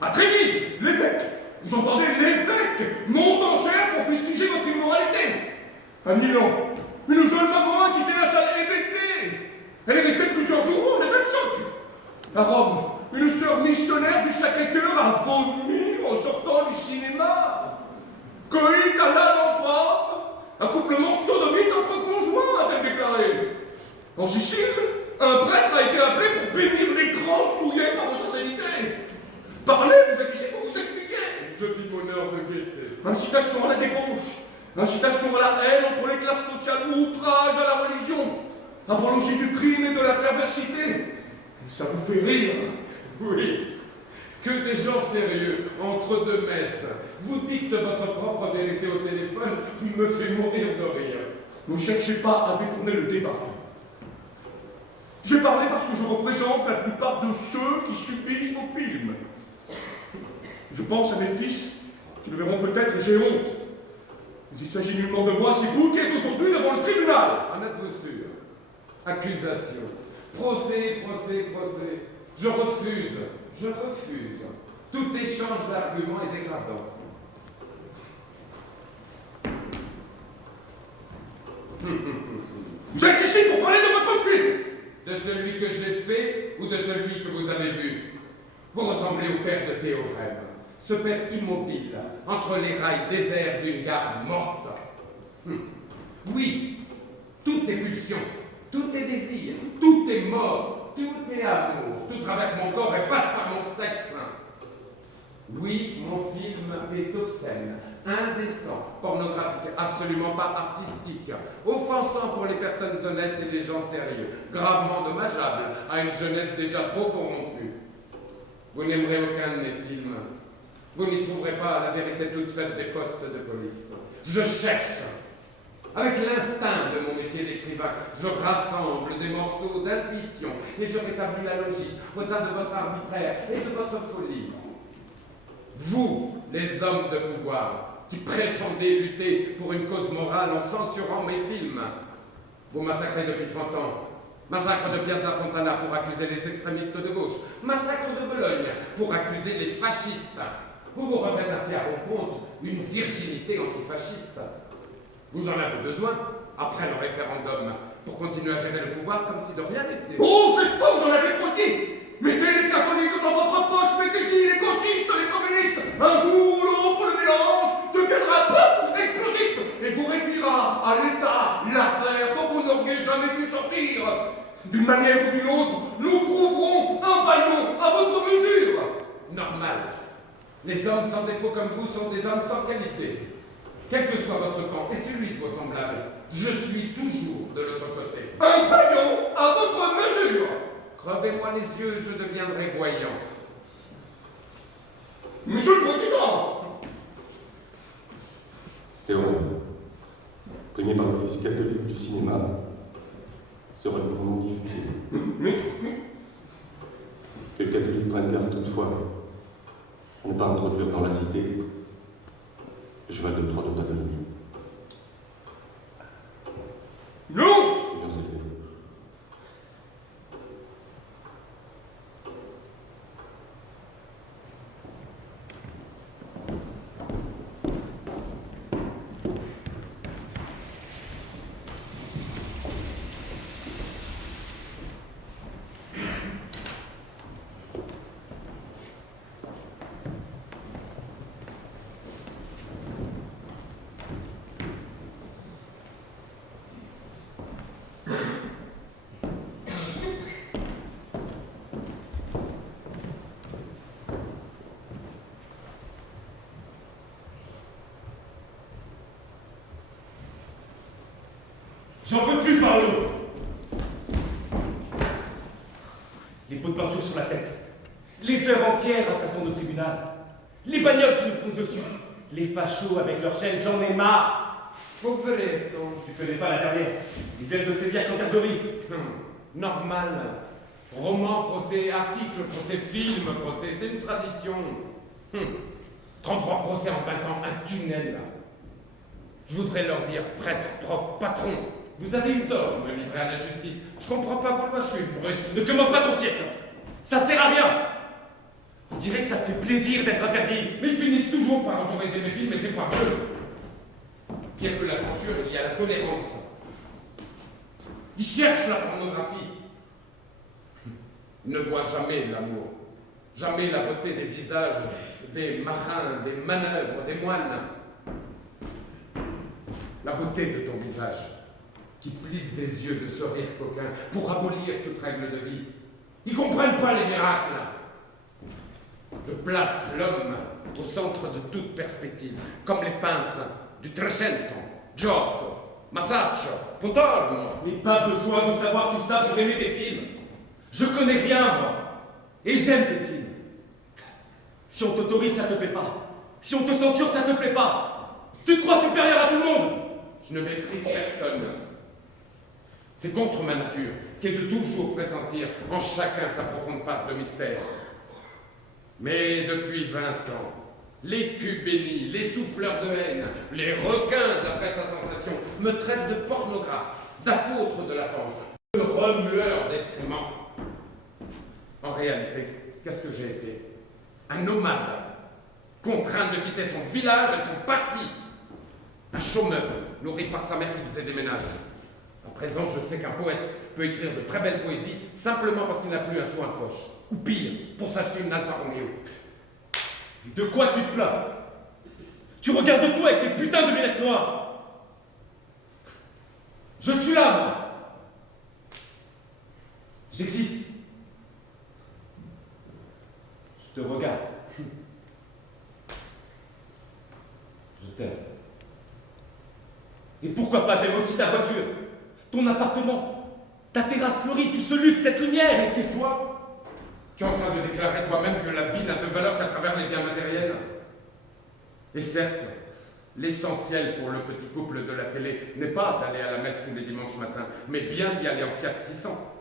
À Trévise, l'évêque, vous entendez, l'évêque monte en chair pour fustiger votre immoralité. À Milan, une jeune maman a quitté la salle hébétée. Elle est restée plusieurs jours en état de choc. À Rome, une sœur missionnaire du Sacré-Cœur a vomi en sortant du cinéma. Coït à l'enfant, accouplement sodomite entre conjoints, a-t-elle déclaré. En Sicile, un prêtre a été appelé pour bénir l'écran souillé par vos obscénités. Parlez, vous êtes ici pour vous expliquer. Je dis mon heure de gaieté. Incitation à la débauche, incitation à la haine entre les classes sociales, outrage à la religion, apologie du crime et de la perversité. Ça vous fait rire? Oui, que des gens sérieux, entre deux messes, vous dictent votre propre vérité au téléphone, me fait mourir de rire. Ne cherchez pas à détourner le débat. J'ai parlé parce que je représente la plupart de ceux qui subissent vos films. Je pense à mes fils qui le verront peut-être et j'ai honte. Mais il s'agit nullement de moi, c'est vous qui êtes aujourd'hui devant le tribunal. En êtes-vous sûr? Accusation. Procès, procès, procès. Je refuse, je refuse. Tout échange d'arguments est dégradant. Vous êtes ici pour parler de votre film. De celui que j'ai fait ou de celui que vous avez vu? Vous ressemblez au père de Théorème, ce père immobile, entre les rails déserts d'une gare morte. Oui, tout est pulsion, tout est désir, tout est mort, tout est amour, tout traverse mon corps et passe par mon sexe. Oui, mon film est obscène, indécent, pornographique, absolument pas artistique, offensant pour les personnes honnêtes et les gens sérieux, gravement dommageable à une jeunesse déjà trop corrompue. Vous n'aimerez aucun de mes films. Vous n'y trouverez pas la vérité toute faite des postes de police. Je cherche. Avec l'instinct de mon métier d'écrivain, je rassemble des morceaux d'intuition et je rétablis la logique au sein de votre arbitraire et de votre folie. Vous, les hommes de pouvoir, qui prétendez lutter pour une cause morale en censurant mes films, vous massacrez depuis 30 ans. Massacre de Piazza Fontana pour accuser les extrémistes de gauche. Massacre de Bologne pour accuser les fascistes. Vous vous refaites ainsi à bon compte une virginité antifasciste. Vous en avez besoin, après le référendum, pour continuer à gérer le pouvoir comme si de rien n'était. Oh, c'est faux, j'en avais trop dit! Mettez les catholiques dans votre poche, mettez-y les gauchistes, les communistes. Un jour ou l'autre, le mélange deviendra pop, explosif, et vous réduira à l'état l'affaire dont vous n'auriez jamais pu sortir. D'une manière ou d'une autre, nous trouverons un ballon à votre mesure. Normal. Les hommes sans défaut comme vous sont des hommes sans qualité. Quel que soit votre camp et celui de vos semblables, je suis toujours de l'autre côté. Un ballon à votre mesure. Crevez-moi les yeux, je deviendrai voyant. Monsieur le Président! Théorème, primé par l'Office catholique du cinéma, sera librement diffusé. Que le catholique prenne garde toutefois à ne pas introduire dans la cité le cheval de Troie de Pasolini. Non! Bien élevé. J'en peux plus, Paolo! Les pots de peinture sur la tête, les heures entières à t'attendre au tribunal, les bagnoles qui nous foncent dessus, les fachos avec leurs chaînes, j'en ai marre! Vous verrez, donc. Tu connais pas la dernière, ils viennent de saisir Canterbury. Normal. Roman, procès, article, procès, film, procès, c'est une tradition. 33 procès en 20 ans, un tunnel. Je voudrais leur dire, prêtre, prof, patron, vous avez eu tort de me livrer à la justice. Je comprends pas vos lois, je suis brut. Ne commence pas ton siècle! Ça sert à rien! On dirait que ça te fait plaisir d'être interdit. Mais ils finissent toujours par autoriser mes films, mais c'est pas eux. Pire que la censure, il y a la tolérance. Ils cherchent la pornographie. Ils ne voient jamais l'amour. Jamais la beauté des visages, des marins, des manœuvres, des moines. La beauté de ton visage, qui plisse des yeux de ce rire coquin pour abolir toute règle de vie. Ils comprennent pas les miracles. Je place l'homme au centre de toute perspective, comme les peintres du Trecento, Giotto, Masaccio, Pontormo. Mais pas besoin de savoir tout ça pour aimer tes films. Je connais rien, moi. Et j'aime tes films. Si on t'autorise, ça te plaît pas. Si on te censure, ça te plaît pas. Tu te crois supérieur à tout le monde. Je ne méprise personne. C'est contre ma nature qu'est de toujours pressentir en chacun sa profonde part de mystère. Mais depuis 20 ans, les culs bénis, les souffleurs de haine, les requins d'après sa sensation me traitent de pornographe, d'apôtre de la fange, de remueur d'excréments. En réalité, qu'est-ce que j'ai été? Un nomade, contraint de quitter son village et son parti. Un chômeur, nourri par sa mère qui faisait des ménages. À présent, je sais qu'un poète peut écrire de très belles poésies simplement parce qu'il n'a plus un sou en poche. Ou pire, pour s'acheter une Alfa Romeo. De quoi tu te plains? Tu regardes tout avec tes putains de lunettes noires. Je suis là, moi. J'existe. Je te regarde. Je t'aime. aussi ta voiture, ton appartement, ta terrasse fleurie, tout ce luxe, cette lumière. Mais tais-toi! Tu es en train de déclarer toi-même que la vie n'a de valeur qu'à travers les biens matériels. Et certes, l'essentiel pour le petit couple de la télé n'est pas d'aller à la messe tous les dimanches matins, mais bien d'y aller en Fiat 600.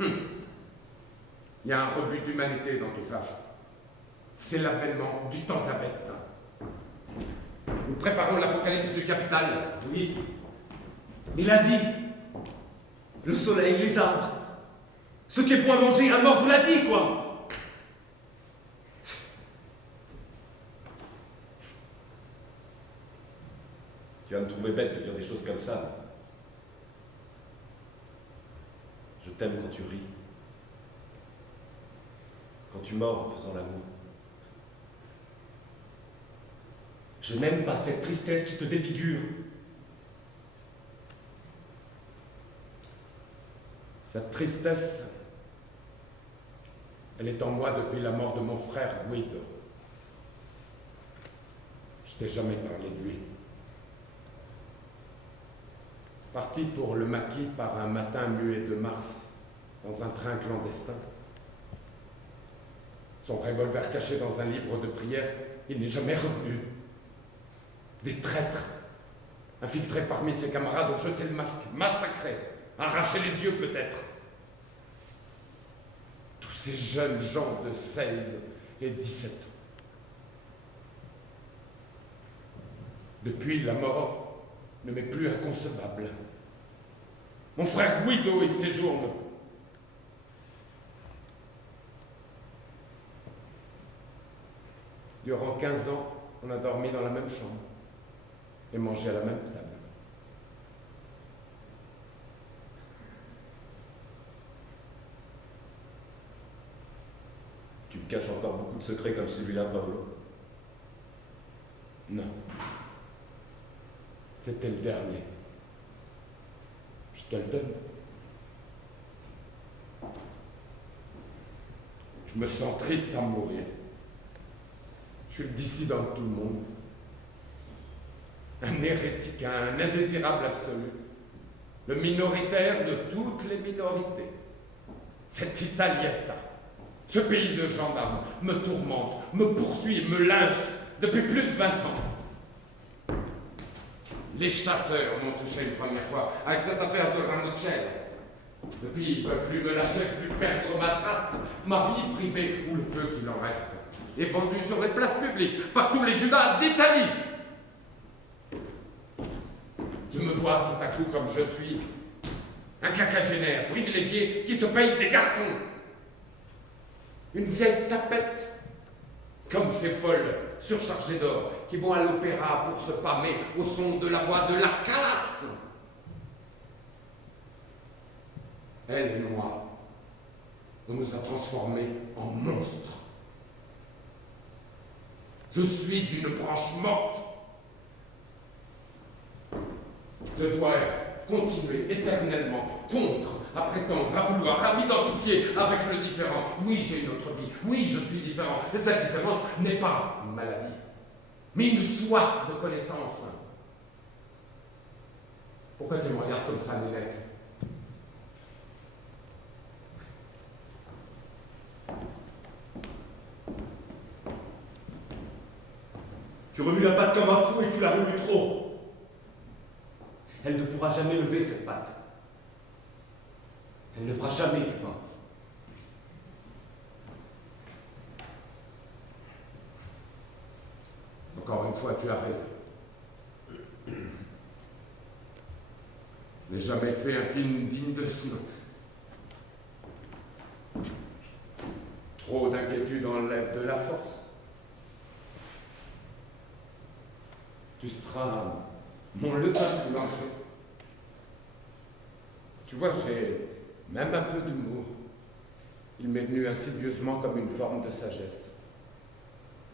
Il y a un rebut d'humanité dans tout ça. C'est l'avènement du temps de la bête. Nous préparons l'apocalypse du capital. Oui, mais la vie, le soleil, les arbres, ce qui est bon à manger, à mort de la vie, quoi. Tu vas me trouver bête de dire des choses comme ça. Je t'aime quand tu ris. Quand tu mords en faisant l'amour. Je n'aime pas cette tristesse qui te défigure. Cette tristesse, elle est en moi depuis la mort de mon frère Guido. Je t'ai jamais parlé de lui. Parti pour le maquis par un matin muet de mars, dans un train clandestin. Son revolver caché dans un livre de prière, il n'est jamais revenu. Des traîtres, infiltrés parmi ses camarades, ont jeté le masque, massacré, arraché les yeux peut-être. Tous ces jeunes gens de 16 et 17 ans. Depuis, la mort ne m'est plus inconcevable. Mon frère Guido y séjourne. Durant 15 ans, on a dormi dans la même chambre et mangé à la même table. Tu me caches encore beaucoup de secrets comme celui-là, Paolo? Non. C'était le dernier. Je te le donne. Je me sens triste à mourir. Je suis le dissident de tout le monde. Un hérétique, un indésirable absolu. Le minoritaire de toutes les minorités. Cette Italietta, ce pays de gendarmes, me tourmente, me poursuit, me lynche depuis plus de 20 ans. Les chasseurs m'ont touché une première fois avec cette affaire de Ramuccello. Depuis, ils ne peuvent plus me lâcher, plus perdre ma trace, ma vie privée ou le peu qu'il en reste, est vendu sur les places publiques par tous les Judas d'Italie. Je me vois tout à coup comme je suis, un quinquagénaire privilégié qui se paye des garçons. Une vieille tapette, comme ces folles surchargées d'or qui vont à l'opéra pour se pâmer au son de la voix de la calasse. Elle et moi, on nous a transformés en monstres. Je suis une branche morte. Je dois continuer éternellement contre, à prétendre, à vouloir, à m'identifier avec le différent. Oui, j'ai une autre vie. Oui, je suis différent. Et cette différence n'est pas une maladie, mais une soif de connaissance. Pourquoi tu me regardes comme ça, Ninette? Tu remues la patte comme un fou et tu la remues trop. Elle ne pourra jamais lever cette patte. Elle ne fera jamais du pain. Encore une fois, tu as raison. Je n'ai jamais fait un film digne de ce nom. Trop d'inquiétude enlève de la force. Tu seras mon levain boulanger. Tu vois, j'ai même un peu d'humour. Il m'est venu insidieusement comme une forme de sagesse.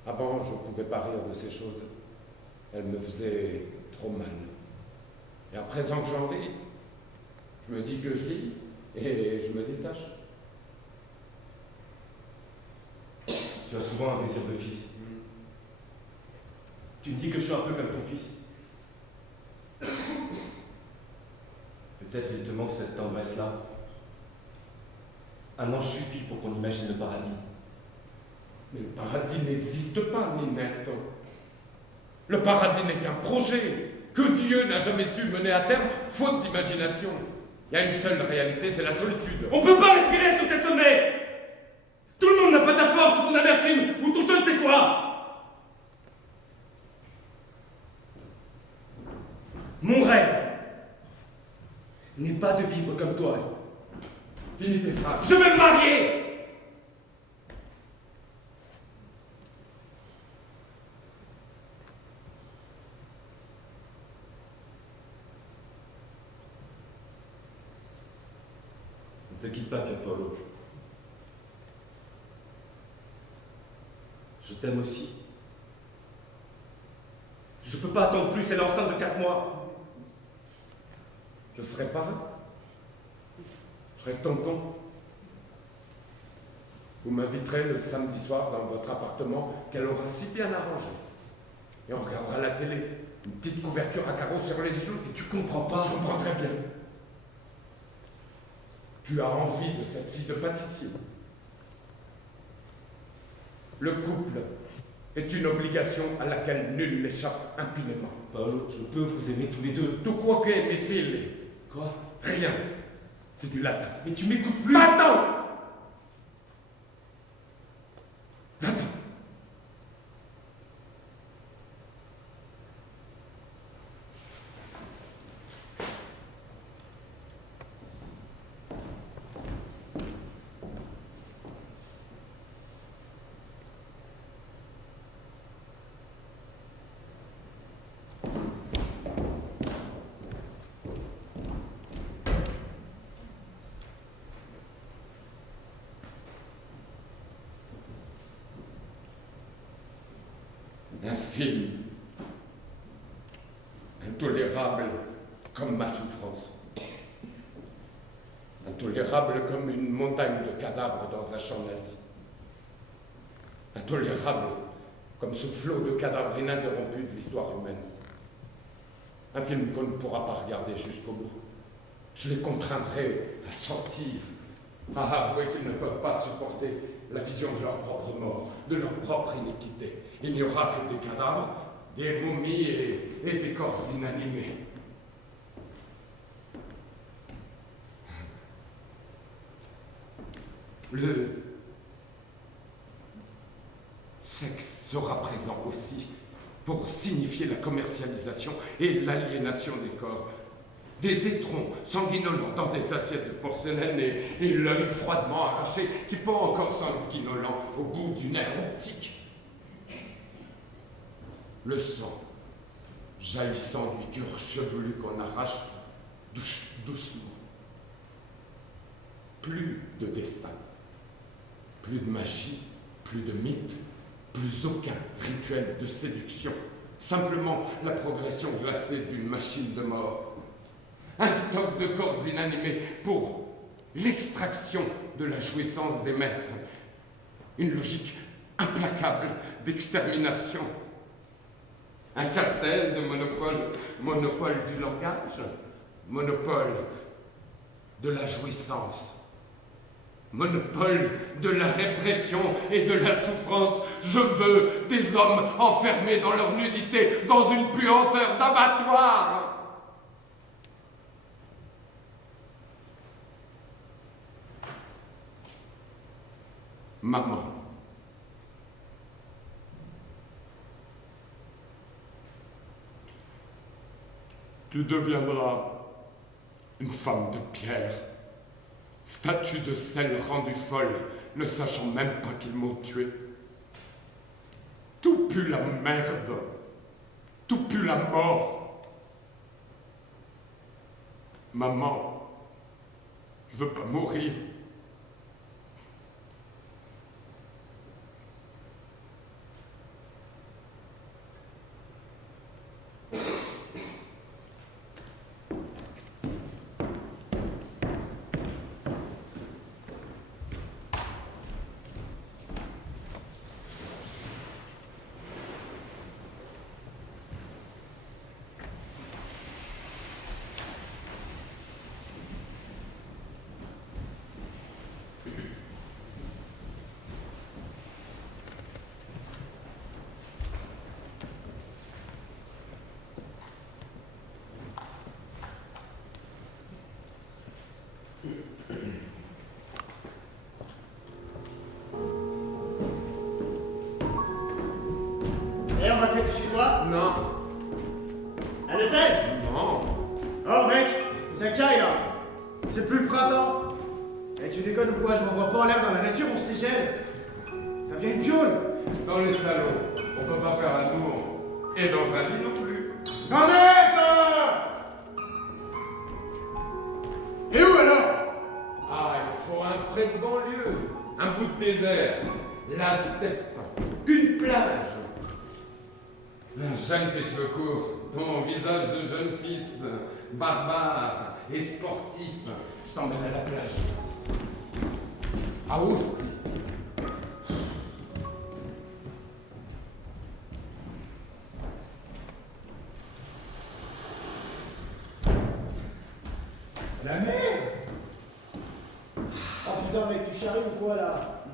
Avant, je ne pouvais pas rire de ces choses. Elles me faisaient trop mal. Et à présent que j'en ris, je me dis que je vis et je me détache. Tu as souvent un désir de fils. Tu me dis que je suis un peu comme ton fils. Peut-être il te manque cette tendresse-là. Un ange suffit pour qu'on imagine le paradis. Mais le paradis n'existe pas, Ninetto. Le paradis n'est qu'un projet que Dieu n'a jamais su mener à terme, faute d'imagination. Il y a une seule réalité, c'est la solitude. On peut pas respirer sur tes sommets. Tout le monde n'a pas ta force ou ton amertume ou ton je ne sais quoi. Mon rêve n'est pas de vivre comme toi. Finis tes phrases. Je vais me marier. Ne te quitte pas, Pier Paolo. Je t'aime aussi. Je peux pas attendre plus, elle est enceinte de 4 mois. Je serai parrain. Je serai tonton. Vous m'inviterez le samedi soir dans votre appartement qu'elle aura si bien arrangé. Et on regardera la télé. Une petite couverture à carreaux sur les genoux. Et tu comprends pas. Je comprends très bien. Tu as envie de cette fille de pâtissier. Le couple est une obligation à laquelle nul n'échappe impunément. Paolo, je peux vous aimer tous les deux. Tu crois que mes filles. Quoi? Rien. C'est du latin. Mais tu m'écoutes plus. Va-t'en! Va-t'en! Un film intolérable comme ma souffrance, intolérable comme une montagne de cadavres dans un champ nazi, intolérable comme ce flot de cadavres ininterrompu de l'histoire humaine. Un film qu'on ne pourra pas regarder jusqu'au bout. Je les contraindrai à sortir, à avouer qu'ils ne peuvent pas supporter la vision de leur propre mort, de leur propre iniquité. Il n'y aura que des cadavres, des momies et des corps inanimés. Le sexe sera présent aussi pour signifier la commercialisation et l'aliénation des corps. Des étrons sanguinolents dans des assiettes de porcelaine et l'œil froidement arraché qui pend encore sanguinolent au bout d'une nerf optique. Le sang jaillissant du cœur chevelu qu'on arrache doucement. Plus de destin, plus de magie, plus de mythe, plus aucun rituel de séduction. Simplement la progression glacée d'une machine de mort. Un stock de corps inanimés pour l'extraction de la jouissance des maîtres. Une logique implacable d'extermination. Un cartel de monopole, monopole du langage, monopole de la jouissance, monopole de la répression et de la souffrance. Je veux des hommes enfermés dans leur nudité, dans une puanteur d'abattoir. Maman. Tu deviendras une femme de pierre, statue de sel rendue folle, ne sachant même pas qu'ils m'ont tué. Tout pue la merde, tout pue la mort. Maman, je veux pas mourir. Et on va fêter chez toi? Non. À l'hôtel? Non. Oh mec, ça caille là. C'est plus le printemps. Eh, tu déconnes ou quoi? Je m'envoie pas en l'air dans la nature, on se les gèle. T'as bien une piole? Dans les salons, on peut pas faire l'amour. Et dans un lit non plus. Non mec! Et où alors? Ah, il faut un pré de banlieue, un bout de désert, la steppe, une plage. J'aime tes cheveux courts, ton visage de jeune fils, barbare et sportif. Je t'emmène à la plage. À Ousti. La mer? Oh putain mec, tu charries ou quoi là?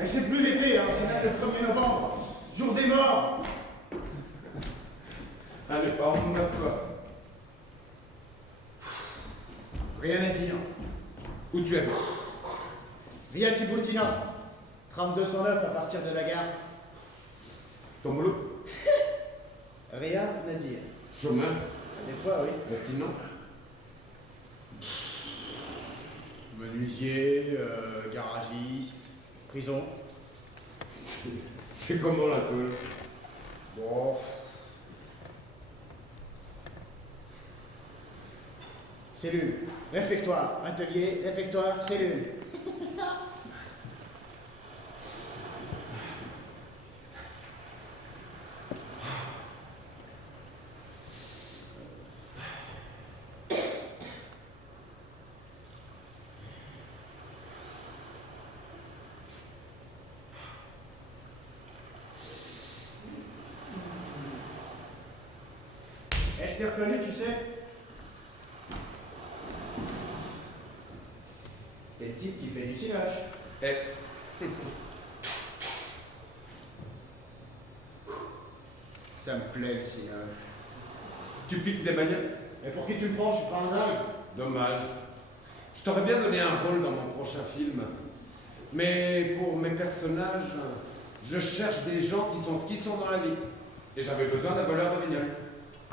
Eh, c'est plus d'été, hein, c'est même le 1er novembre, jour des morts. Allez, parle-moi de toi. Rien à dire. Où tu es? Via Tiburtina, tram 209 à partir de la gare. Ton boulot? Rien à dire. Chômeur? Des fois, oui. Mais sinon? Menuisier, garagiste, prison. C'est comment la tôle? Bon. Cellule, réfectoire, atelier, réfectoire, cellule. Je t'ai reconnu, tu sais. T'es le type qui fait du cinoche. Eh. Ça me plaît le cinoche. Tu piques des bagnoles? Mais pour qui tu me prends? Je suis pas un dingue. Dommage. Je t'aurais bien donné un rôle dans mon prochain film. Mais pour mes personnages, je cherche des gens qui sont ce qu'ils sont dans la vie. Et j'avais besoin d'un voleur de vignoles.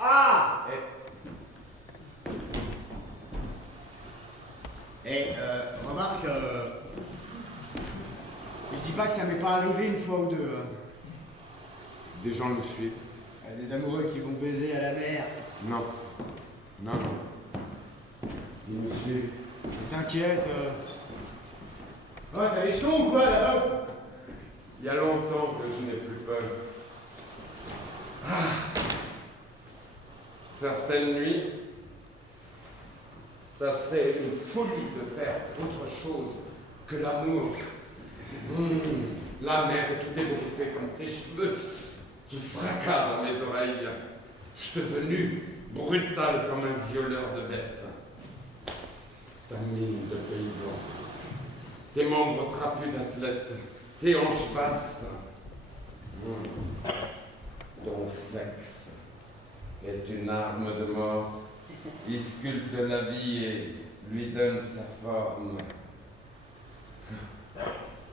Ah! Remarque, je dis pas que ça m'est pas arrivé une fois ou deux. Hein. Des gens le suivent. Des amoureux qui vont baiser à la mer. Non. Non, non. Ils me suivent. T'inquiète. Ouais, t'as les sons ou quoi là-bas? Il y a longtemps que je n'ai plus peur. Certaines nuits, ça serait une folie de faire autre chose que l'amour. La mer est tout ébouriffée comme tes cheveux qui fracassent dans mes oreilles. Je suis devenu brutal comme un violeur de bêtes. Ta mine de paysan, tes membres trapus d'athlète, tes hanches basses, ton sexe est une arme de mort. Il sculpte la vie et lui donne sa forme.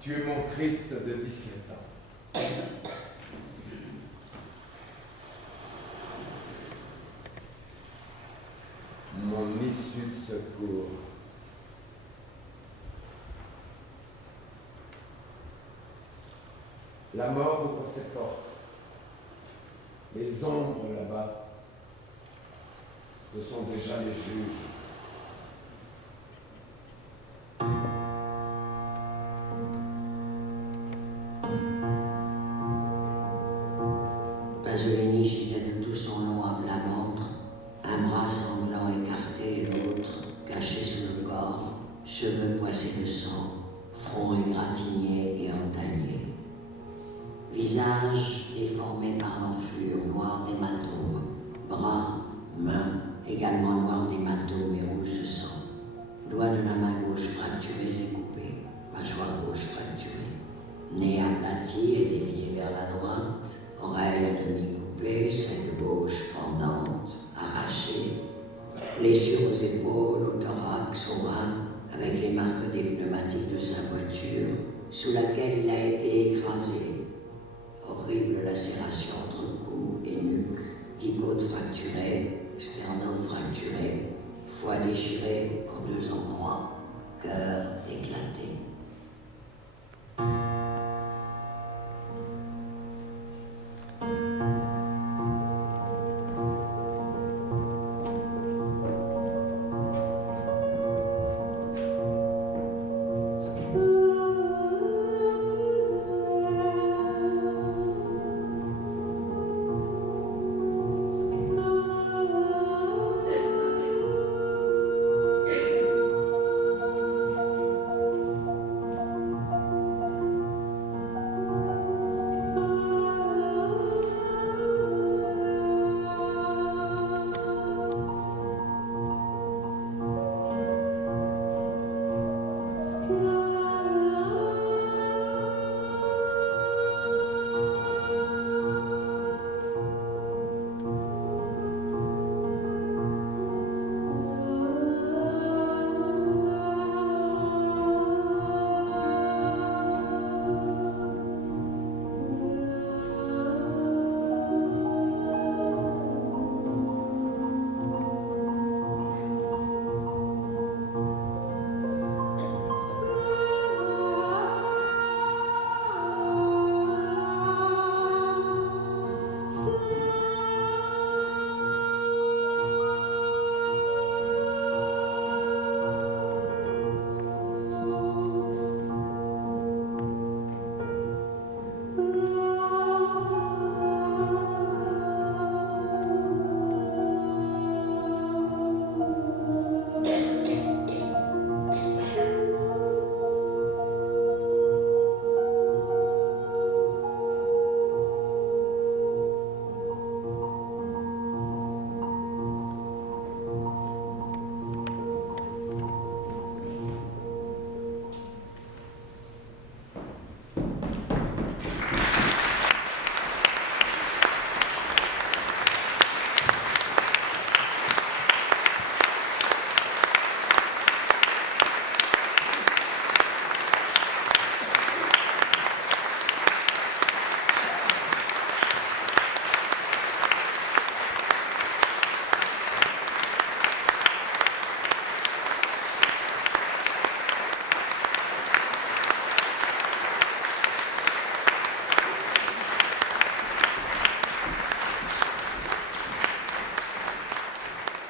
Tu es mon Christ de 17 ans. Mon issue de secours. La mort ouvre ses portes. Les ombres là-bas, ce sont déjà les juges. Pasolini gisait de tout son long à plat ventre, un bras sanglant écarté et l'autre caché sous le corps, cheveux poissés de sang, front égratigné et entaillé. Visage déformé par l'enflure, noir d'hématomes, bras, mains, également noirs d'hématomes et rouges de sang. Doigts de la main gauche fracturés et coupés, mâchoire gauche fracturée. Nez aplati et dévié vers la droite, oreille à demi coupée, celle de gauche pendante, arrachée. Blessures aux épaules, au thorax, au bras, lacération entre cou et nuque, 10 côtes fracturées, sternum fracturé, foie déchiré en 2 endroits, cœur éclaté.